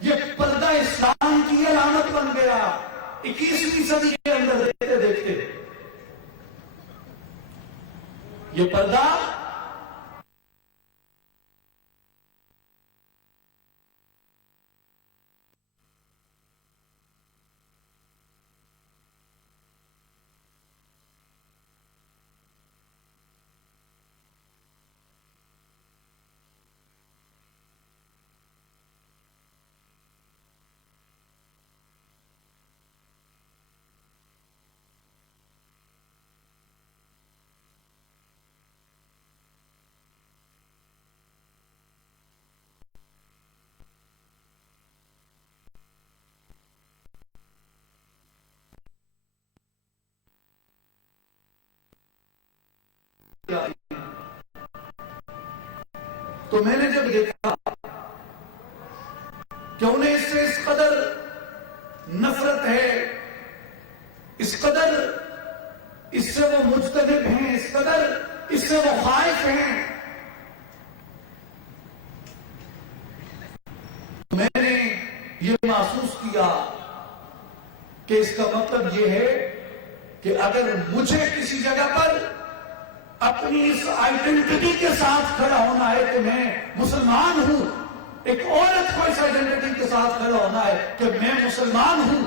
یہ پردہ اسلام کی علامت بن گیا 21ویں صدی کے اندر. دیکھتے دیکھتے یہ پردہ تو میں نے جب دیکھا کہ انہیں اس سے اس قدر نفرت ہے، اس قدر اس سے وہ مجتنب ہیں، اس قدر اس سے وہ خائف ہیں، میں نے یہ محسوس کیا کہ اس کا مطلب یہ ہے کہ اگر مجھے کسی جگہ پر اپنی اس آئیڈینٹی کے ساتھ کھڑا ہونا ہے کہ میں مسلمان ہوں، ایک عورت کو اس آئیڈینٹی کے ساتھ کھڑا ہونا ہے کہ میں مسلمان ہوں،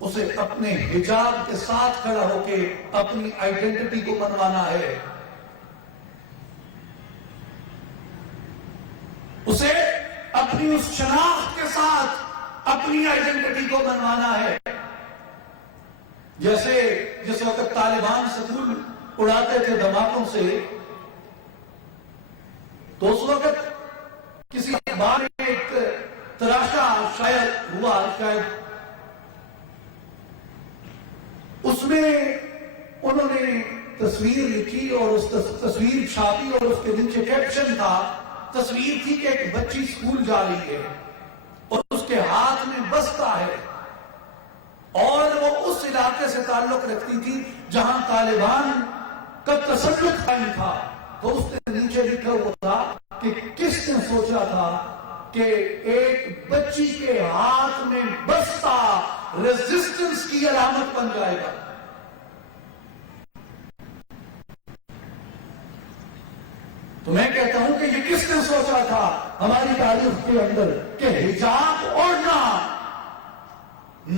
اسے اپنے حجاب کے ساتھ کھڑا ہو کے اپنی آئیڈینٹی کو بنوانا ہے. اسے اپنی اس شناخت کے ساتھ اپنی آئیڈینٹی کو بنوانا ہے. جیسے جس وقت طالبان سکول اڑاتے تھے دھماکوں سے، تو اس وقت کسی اخبار میں ایک تراشا شاید ہوا، شاید اس میں انہوں نے تصویر لکھی اور اس تصویر چھاپی اور اس کے نیچے کیپشن تھا. تصویر تھی کہ ایک بچی سکول جا رہی ہے اور اس کے ہاتھ میں بستہ ہے اور وہ اس علاقے سے تعلق رکھتی تھی جہاں طالبان کا تسلط قائم تھا. تو اس نے نیچے لکھا ہوا تھا کہ کس نے سوچا تھا کہ ایک بچی کے ہاتھ میں بستہ ریزسٹنس کی علامت بن جائے گا. تو میں کہتا ہوں کہ یہ کس نے سوچا تھا ہماری تاریخ کے اندر کہ حجاب اوڑھنا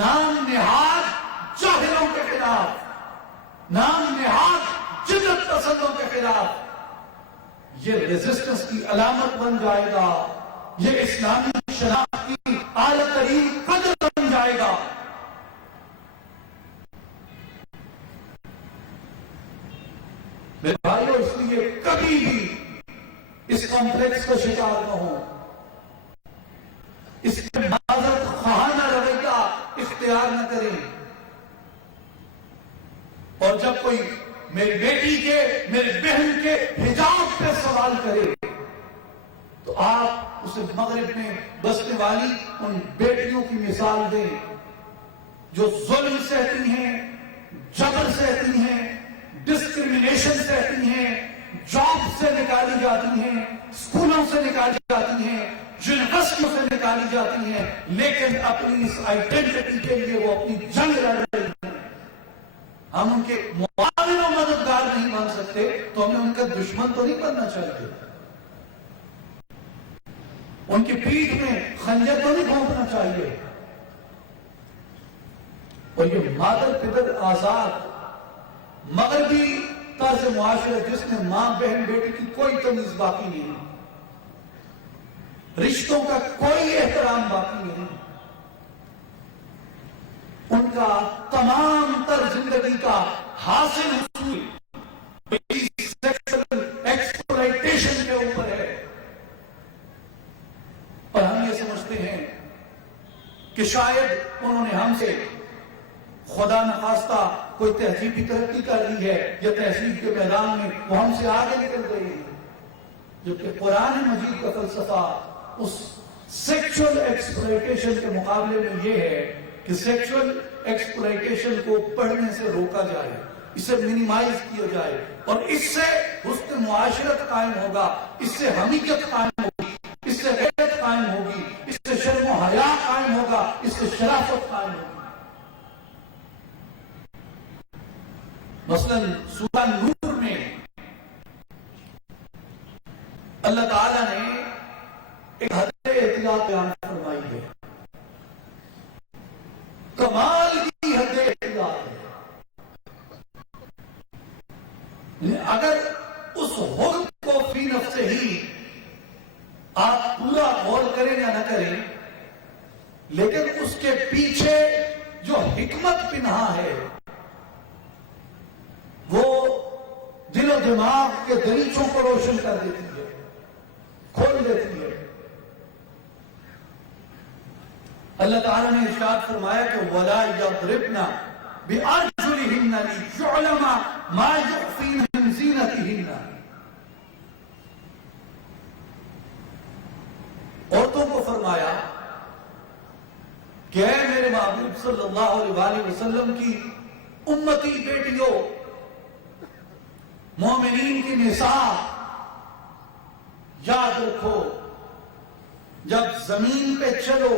نام نہاد جاہلوں کے خلاف، نام نہاد جدت پسندوں کے خلاف یہ ریزسٹنس کی علامت بن جائے گا، یہ اسلامی شناخت کی اعلیٰ ترین قدر بن جائے گا. میرے بھائیوں، اس لیے کبھی بھی اس کمپلیکس کا شکار نہ ہو، اس کے معذرت خواہانہ رویہ اختیار نہ کریں. اور جب کوئی میری بیٹی کے، میری بہن کے حجاب پہ سوال کرے کرے تو آپ اسے مغرب میں بسنے والی ان بیٹیوں کی مثال دیں جو ظلم سہتی ہیں، جبر سہتی ہیں، ڈسکریمنیشن سہتی ہیں، جاب سے نکالی جاتی ہیں، اسکولوں سے نکالی جاتی ہیں، یونیورسٹیوں سے نکالی جاتی ہیں، لیکن اپنی اس آئیڈینٹی کے لیے وہ اپنی جنگ لڑ رہی ہیں۔ ہم ان کے معاون و مددگار نہیں بن سکتے تو ہمیں ان کا دشمن تو نہیں بننا چاہیے، ان کی پیٹھ میں خنجر تو نہیں گھونپنا چاہیے۔ اور یہ مادر پدر آزاد مغربی طرز معاشرت جس میں ماں بہن بیٹی کی کوئی تمیز باقی نہیں، رشتوں کا کوئی احترام باقی نہیں، ان کا تمام تر زندگی کا حاصل حصول سیکسول ایکسپلائٹیشن کے اوپر ہے۔ اور ہم یہ سمجھتے ہیں کہ شاید انہوں نے ہم سے خدا نخواستہ کوئی تہذیبی ترقی کر لی ہے یا تہذیب کے میدان میں وہ ہم سے آگے نکل گئی ہے، جبکہ قرآن مجید کا فلسفہ اس سیکشل ایکسپلائٹیشن کے مقابلے میں یہ ہے کہ سیکشل ایکسپلائٹیشن کو پڑھنے سے روکا جائے، اسے منیمائز کیا جائے، اور اس سے حسن معاشرت قائم ہوگا، اس سے حمیت قائم ہوگی، اس سے غیرت قائم ہوگی، اس سے شرم و حیا قائم ہوگا، اس سے شرافت قائم ہوگی۔ مثلا سورہ نور میں اللہ تعالیٰ نے ایک حد احتیاط بیان فرمائی ہے، کمال کی حد احتیاط ہے۔ اگر اس حکم کو فی نفسہ ہی آپ پورا غور کریں یا نہ کریں، لیکن اس کے پیچھے جو حکمت پنہا ہے وہ دل و دماغ کے دریچوں کو روشن کر دیتی ہے، کھول دیتی ہے۔ اللہ تعالیٰ نے ارشاد فرمایا کہ وَلَا يَضْرِبْنَ بِأَرْجُلِهِنَّ لِيُعْلَمَ مَا يُخْفِينَ مِنْ زِينَتِهِنَّ۔ عورتوں کو فرمایا کہ اے میرے محبوب صلی اللہ علیہ وسلم کی امتی بیٹیوں، مومنین کی نساء، یاد رکھو جب زمین پہ چلو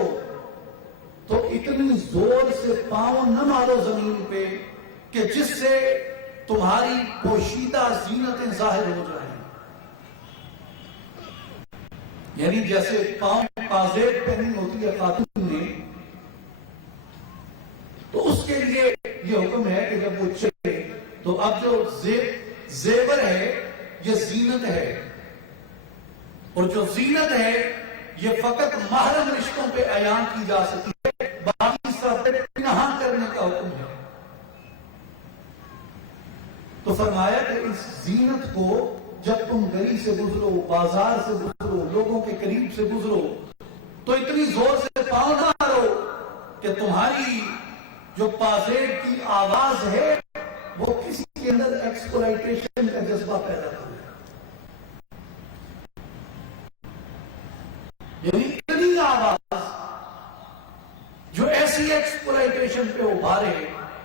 تو اتنی زور سے پاؤں نہ مارو زمین پہ کہ جس سے تمہاری پوشیدہ زینتیں ظاہر ہو جائیں، یعنی جیسے پاؤں پازیب پہنی ہوتی ہے خاتون نے، تو اس کے لیے یہ حکم ہے کہ جب وہ چلے تو اب جو زیور ہے یہ زینت ہے، اور جو زینت ہے یہ فقط محرم رشتوں پہ عیان کی جا سکتی ہے، باقی سب پہ پنہا کرنے کا حکم ہے۔ تو فرمایا کہ اس زینت کو جب تم گلی سے گزرو، بازار سے گزرو، لوگوں کے قریب سے گزرو تو اتنی زور سے پاؤں نہ مارو کہ تمہاری جو پازیب کی آواز ہے وہ کسی کے اندر ایکسپلائٹیشن کا جذبہ پیدا کرے، یعنی اتنی آواز جو ایسی ایکسپلائٹیشن پہ ابھارے۔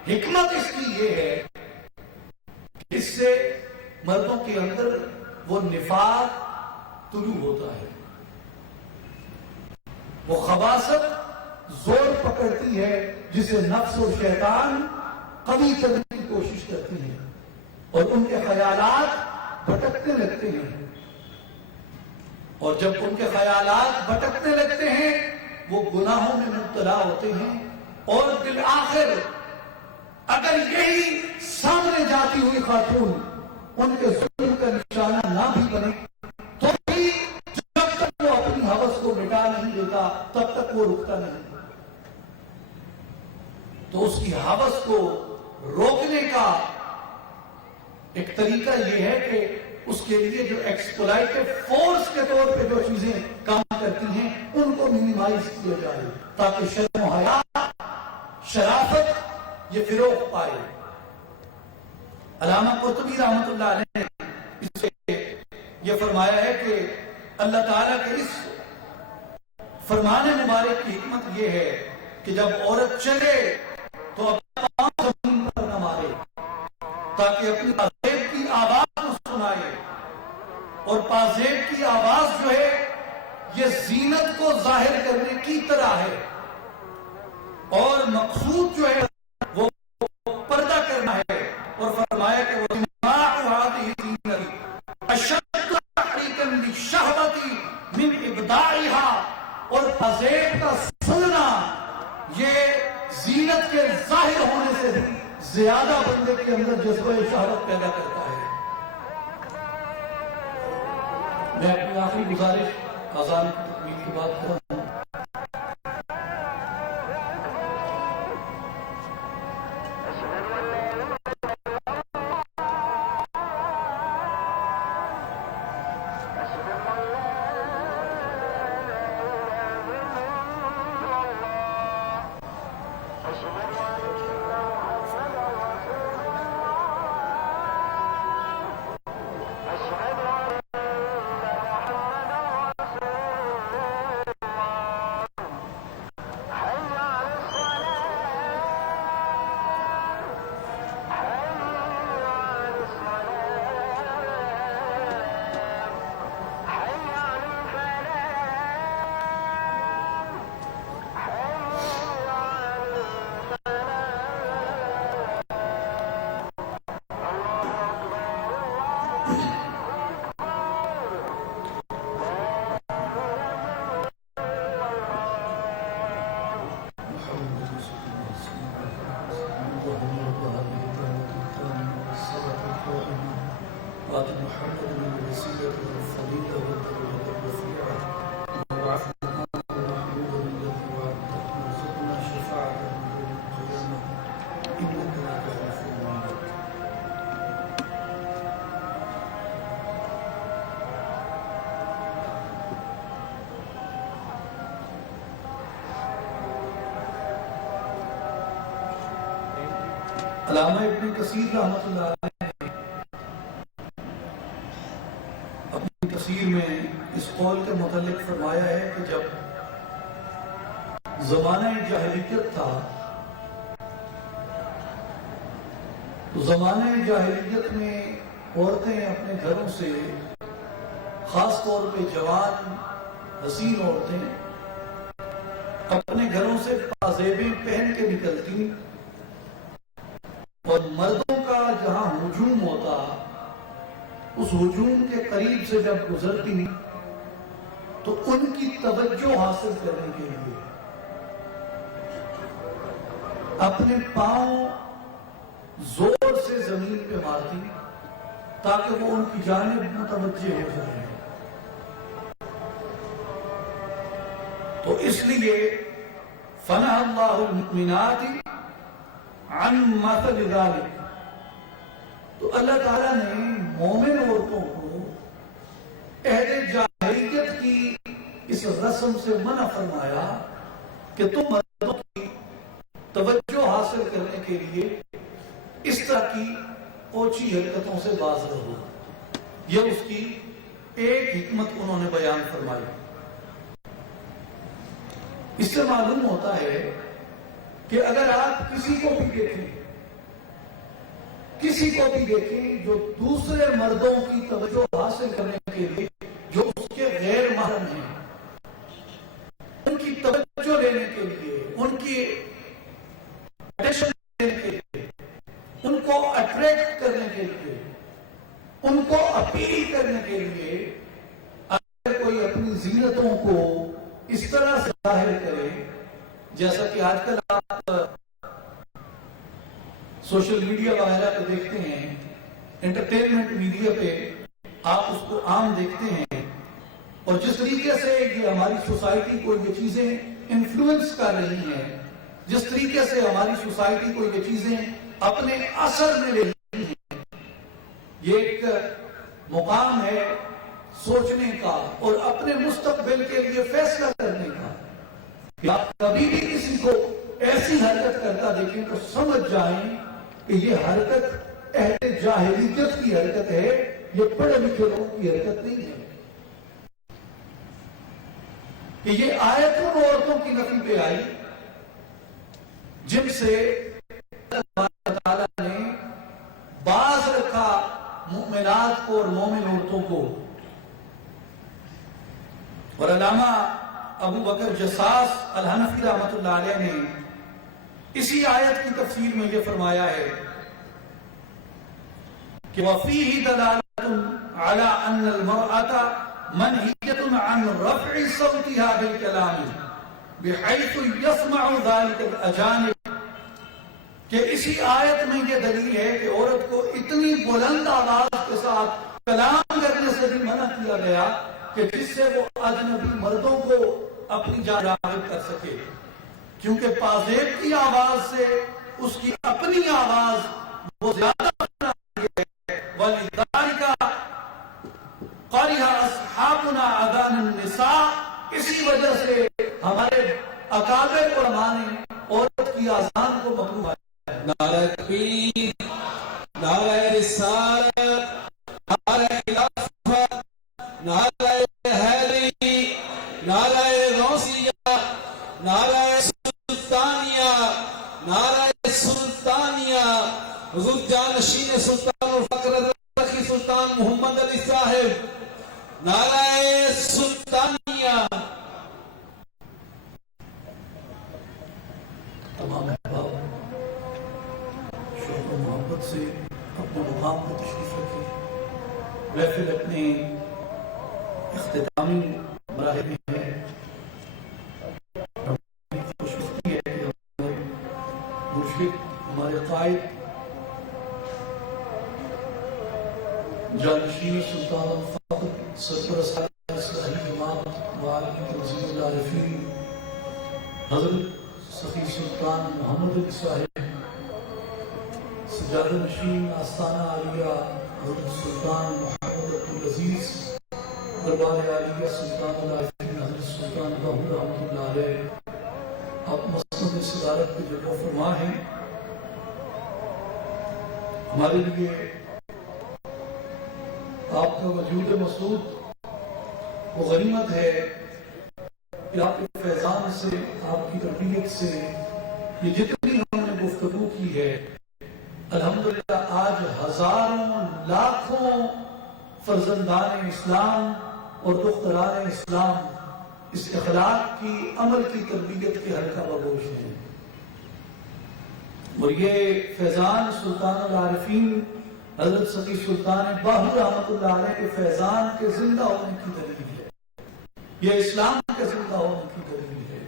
حکمت اس کی یہ ہے کہ اس سے مردوں کے اندر وہ نفاق طلوع ہوتا ہے، وہ خباثت زور پکڑتی ہے جسے نفس اور شیطان قوی کرنے کی کوشش کرتی ہیں، اور ان کے خیالات بھٹکنے لگتے ہیں، اور جب ان کے خیالات بھٹکنے لگتے ہیں وہ گناہوں میں مبتلا ہوتے ہیں، اور بالآخر اگر یہی سامنے جاتی ہوئی خاتون ان کے ظلم کا نشانہ نہ بھی بنے تو بھی جب تک وہ اپنی ہوس کو مٹا نہیں دیتا تب تک وہ رکتا نہیں۔ تو اس کی ہوس کو روکنے کا ایک طریقہ یہ ہے کہ اس کے لیے جو ایکسپلائٹیو فورس کے طور پہ جو چیزیں کام کرتی ہیں ان کو منیمائز کیا جائے تاکہ شرم و حیا، شرافت یہ فروغ پائے۔ علامہ قرطبی رحمۃ اللہ علیہ نے اس سے یہ فرمایا ہے کہ اللہ تعالیٰ کے اس فرمان مبارک کی حکمت یہ ہے کہ جب عورت چلے تو اپنا پاؤں زمین پر نہ مارے تاکہ اپنی پازیب کی آواز کو سنائے. اور پازیب کی آواز جو ہے یہ زینت کو ظاہر کرنے کی طرح ہے، اور مقصود جو ہے وہ پردہ کرنا ہے. اور فرمایا کہ وہ من ابداعها، اور پازیب کا سننا یہ زینت کے ظاہر ہونے سے بھی زیادہ بندے کے اندر جذبہ شہوت پیدا کرتا ہے. میں اپنی آخری گزارش اذان کی تکمیل کی بات کر رہا ہوں. علامہ ابن کثیر رحمۃ اللہ علیہ نے اپنی تفسیر میں اس قول کے متعلق فرمایا ہے کہ جب زمانہ جاہلیت تھا تو زمانہ جاہلیت میں عورتیں اپنے گھروں سے، خاص طور پہ جوان حسین عورتیں اپنے گھروں سے پازیبیں پہن کے نکلتی، اور مردوں کا جہاں ہجوم ہوتا اس ہجوم کے قریب سے جب گزرتی تو ان کی توجہ حاصل کرنے کے لیے اپنے پاؤں زور سے زمین پہ مارتی تاکہ وہ ان کی جانب متوجہ ہو جائے. تو اس لیے فنہ اللہ المؤمنات عن مثل ذلك، تو اللہ تعالیٰ نے مومن عورتوں کو عہد جاہلیت کی اس رسم سے منع فرمایا کہ تم مردوں کی توجہ حاصل کرنے کے لیے اس طرح کی اوچھی حرکتوں سے باز رہو. یہ اس کی ایک حکمت انہوں نے بیان فرمائی. اس سے معلوم ہوتا ہے کہ اگر آپ کسی کو بھی دیکھیں جو دوسرے مردوں کی توجہ حاصل کرنے کے لیے، جو اس کے غیر محرم ہیں، ان کی توجہ لینے کے لیے، ان کی اٹینشن لینے کے لیے، ان کو اٹریکٹ کرنے کے لیے، ان کو اپیل کرنے کے لیے اگر کوئی اپنی زینتوں کو اس طرح سے ظاہر کرے، جیسا کہ آج کل آپ سوشل میڈیا وغیرہ پہ دیکھتے ہیں، انٹرٹینمنٹ میڈیا پہ آپ اس کو عام دیکھتے ہیں، اور جس طریقے سے یہ ہماری سوسائٹی کو یہ چیزیں انفلوئنس کر رہی ہیں، جس طریقے سے ہماری سوسائٹی کو یہ چیزیں اپنے اثر میں لے رہی ہیں، یہ ایک مقام ہے سوچنے کا اور اپنے مستقبل کے لیے فیصلہ کرنے کا کہ آپ کبھی بھی کسی کو ایسی حرکت کرتا دیکھیں تو سمجھ جائیں کہ یہ حرکت اہل جاہلیت کی حرکت ہے یہ پڑھے لکھے لوگوں کی حرکت نہیں ہے کہ یہ آیت ان عورتوں کی نفی پہ آئی جن سے اللہ تعالیٰ نے باز رکھا مومنات کو اور مومن عورتوں کو. اور علامہ ابو بکر جساس الحنفی رحمۃ اللہ علیہ نے اسی آیت کی تفسیر میں یہ فرمایا ہے کہ وَفِيهِ دَلَالَةٌ عَلَىٰ أَنَّ الْمَرْأَةَ مَنْهِيَةٌ عَنْ رَفْعِ صَوْتِهَا بِالْكَلَامِ بِحَيْثُ يَسْمَعُ ذَلِكَ الْأَجَانِبُ کہ اسی آیت میں یہ دلیل ہے کہ عورت کو اتنی بلند آواز کے ساتھ کلام کرنے سے بھی منع کیا گیا کہ جس سے وہ اجنبی مردوں کو اپنی جانب راغب کر سکے، کیونکہ پازیب کی آواز سے اس کی اپنی آواز وہ زیادہ بنا ہے. وَلِذَلِكَ قَرِهَ أَصْحَابُنَا أَذَانَ النِّسَاءِ اسی وجہ سے ہمارے اکابر علماء نے عورت کی اذان کو مکروہ ہے. نعرہ تکبیر، نعرہ رسالت، نعرہ خلافت، نعرہ حیدری، نعرہ غوثیہ، نعرہ سلطانیہ، نعرہ سلطانیہ، حضور جانشین سلطان الفقر رخی سلطان محمد علی صاحب، نعرہ سلطانیہ. تمام احباب شوق و محبت سے اپنے مقام پر تشریف رکھیں. محفل اپنے اختتامی مراحل میں ہے. خوش بختی ہے کہ ہمارے مرشد، ہمارے قائد جانشین سلطان الفقر سرپرست صحیح امام وعالم تنظیم العارفین حضرت سخی سلطان محمد علی صاحب، سجادہ نشین آستانہ عالیہ حضرت سلطان محمد عبدالعزیز، دربار عالیہ سلطان العارفین حضرت سلطان باہو رحمۃ اللہ علیہ، آپ مسند صدارت کے جو فرما ہیں. ہمارے لیے آپ کا وجود مسعود وہ غنیمت ہے کہ آپ کے فیضان سے، آپ کی تربیت سے یہ جتنی ہم نے گفتگو کی ہے، الحمدللہ آج ہزاروں لاکھوں فرزندان اسلام اور دختران اسلام اس اخلاق کی، عمل کی تربیت کے حلقہ بگوش ہیں. اور یہ فیضان سلطان العارفین حضرت سخی سلطان باہو رحمۃ اللہ علیہ کے فیضان کے زندہ ہونے کی دلیل ہے. یہ اسلام کے زندہ ہونے کی دلیل ہے.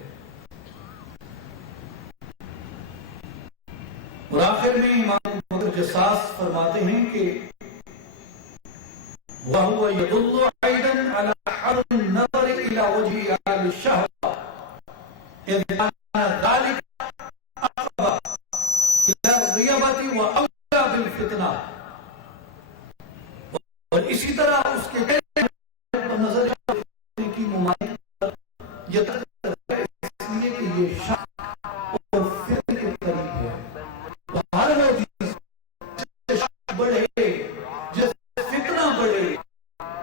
اور آخر میں امام بکر جساس فرماتے ہیں کہ وَهُوَ يَدُلُّ أَيْضًا عَلَى حَرْمِ النَّظَرِ إِلَى وَجْهِ أَهْلِ الشَّهْوَةِ إِذْ كَانَ ذَلِكَ أَقْرَبَ إِلَى الرِّيَبَةِ وَأَوْلَى بِالْفِتْنَةِ. اور اسی طرح اس کے نظر کی ممانعت یہ اس لیے کہ یہ شک اور فتن کے قریب ہے. ہر وہ چیز جس سے شک بڑھے، جس سے فتنہ بڑھے،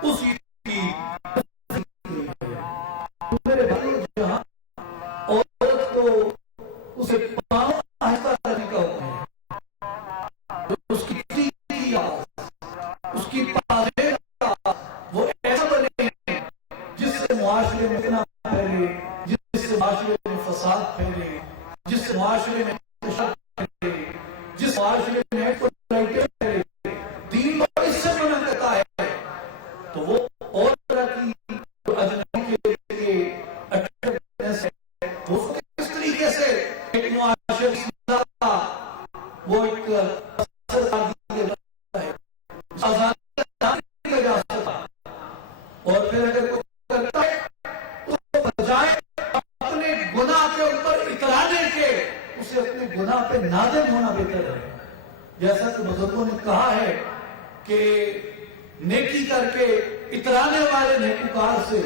اسی کی میرے بھائی جہاں عورت کو اسے پاؤں آہستہ کرنے کا حکم ہے. اس کی تیزی آواز، اس کی پازیب آواز وہ ایسا بنے جس سے معاشرے میں فتنہ پھیلے، جس سے معاشرے میں فساد پھیلے، جس سے معاشرے میں شک پھیلے، جس معاشرے میں پھیلے. دین کو اس سے منع کرتا ہے تو وہ اور طرح کی اجنبی کے لیے اٹریکٹنس ہے. وہ کس طریقے سے ایک معاشرے کا وہ ایک اثر دیا جاتا ہے، آزادی کا جا سکتا. اور پھر اگر کوئی کرتا ہے تو بجائے اپنے گناہ کے اوپر اترانے کے اسے اپنے گناہ پہ نادم ہونا بہتر ہے. جیسا کہ بزرگوں نے کہا ہے کہ نیکی کر کے اترانے والے نیکوکار سے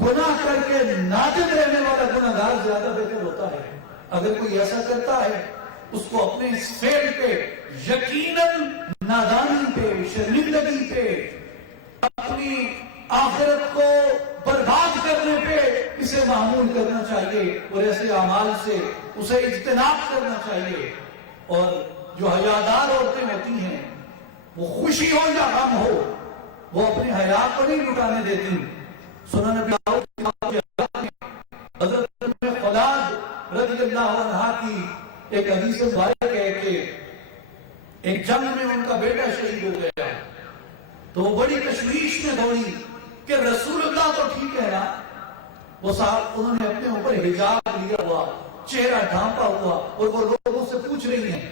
گناہ کر کے نادم رہنے والا گناہگار زیادہ بہتر ہوتا ہے. اگر کوئی ایسا کرتا ہے اس کو اپنے اس فعل پہ یقیناً نادانی پہ، شرمندگی پہ اور ایسے اعمال سے اسے اجتناب کرنا چاہیے. اور جو حیادار عورتیں رہتی ہیں وہ خوشی ہو یا غم ہو وہ اپنے حیا کو نہیں لٹانے دیتی. سنن نبی حضرت خلاد رضی اللہ عنہ کی ایک حدیث مبارک ہے کہ ایک جنگ میں ان کا بیٹا شہید ہو گیا تو وہ بڑی تشویش میں دوڑی کہ رسول اللہ تو ٹھیک ہے نا. وہ صاحب انہوں نے اپنے اوپر حجاب لیا ہوا, چہرہ ڈھانپا ہوا, اور وہ لوگوں سے پوچھ رہی ہیں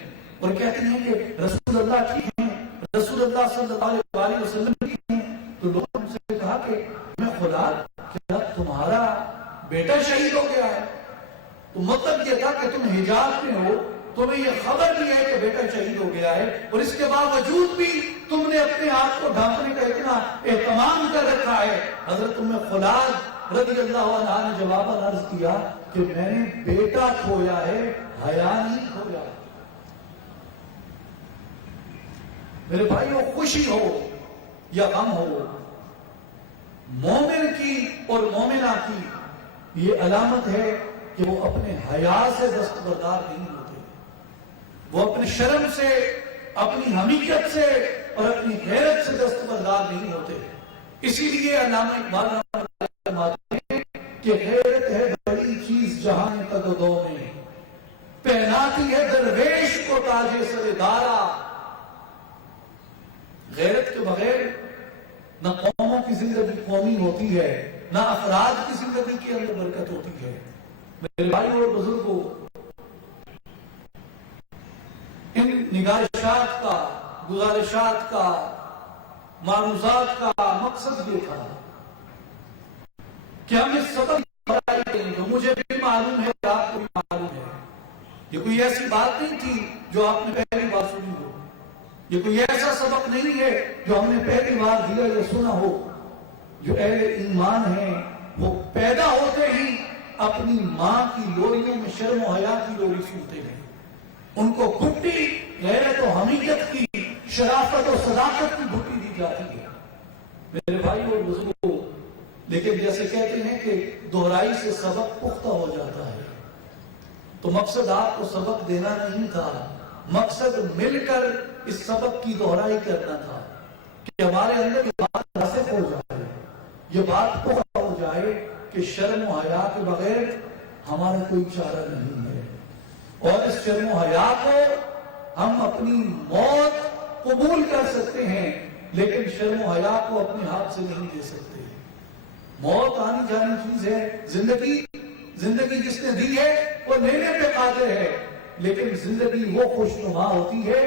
اور کہتی ہیں کہ رسول اللہ ٹھیک ہیں, رسول اللہ صلی اللہ علیہ وسلم ٹھیک ہیں. تو لوگوں نے سے کہا کہ میں خلاد کیا تمہارا بیٹا شہید ہو گیا ہے؟ تو مطلب یہ تھا کہ تم حجاب میں ہو, تمہیں یہ خبر بھی ہے کہ بیٹا شہید ہو گیا ہے, اور اس کے باوجود بھی تم نے اپنے آپ کو ڈھانپنے کا اتنا اہتمام کر رکھا ہے. حضرت خلاد رضی اللہ عنہ نے جواب عرض کیا کہ میں نے بیٹا کھویا ہے, حیا نہیں کھویا. میرے بھائی وہ خوشی ہو یا غم ہو, مومن کی اور مومنہ کی یہ علامت ہے کہ وہ اپنے حیا سے دستبردار نہیں ہوتے, وہ اپنے شرم سے, اپنی حمیت سے اور اپنی غیرت سے دستبردار نہیں ہوتے. اسی لیے علامہ اقبال فرماتے ہیں کہ غیرت ہے بڑی چیز جہان قددوں میں, پہناتی ہے درویش کو تاج سر دارا. غیرت کے بغیر نہ قوموں کی زندگی قومی ہوتی ہے, نہ افراد کی زندگی کے اندر برکت ہوتی ہے. میرے بھائی اور بزرگوں, ان نگارشات کا, گزارشات کا, معروضات کا مقصد یہ تھا کہ ہم اس سبق جو مجھے بھی معلوم ہے, آپ کو بھی معلوم ہے, یہ کوئی ایسی بات نہیں تھی جو آپ نے پہلی بار سنی ہو, یہ کوئی ایسا سبق نہیں ہے جو ہم نے پہلی بار دیا یا سنا ہو. جو اہل ایمان ہیں وہ پیدا ہوتے ہی اپنی ماں کی لوریوں میں شرم و حیا کی لوری سنتے ہیں. ان کو گھٹی غیرت و حمیت کی, شرافت و صداقت کی گھٹی دی جاتی ہے. میرے بھائی اور بزرگوں, لیکن جیسے کہتے ہیں کہ دہرائی سے سبق پختہ ہو جاتا ہے, تو مقصد آپ کو سبق دینا نہیں تھا, مقصد مل کر اس سبق کی دہرائی کرنا تھا کہ ہمارے اندر یہ بات راسخ ہو جائے, یہ بات پختہ ہو جائے کہ شرم و حیا کے بغیر ہمارا کوئی چارہ نہیں ہے, اور اس شرم و حیا کو ہم اپنی موت قبول کر سکتے ہیں لیکن شرم و حیا کو اپنے ہاتھ سے نہیں دے سکتے. موت آنی جانی چیز ہے, زندگی جس نے دی ہے وہ لینے پہ قادر ہے, لیکن زندگی وہ خوشنما ہوتی ہے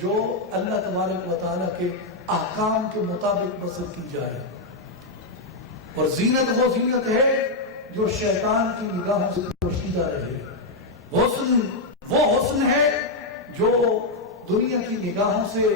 جو اللہ تبارک و تعالیٰ کے احکام کے مطابق بسر کی جائے. اور زینت وہ زینت ہے جو شیطان کی نگاہوں سے پوشیدہ رہے. حسن وہ حسن ہے جو دنیا کی نگاہوں سے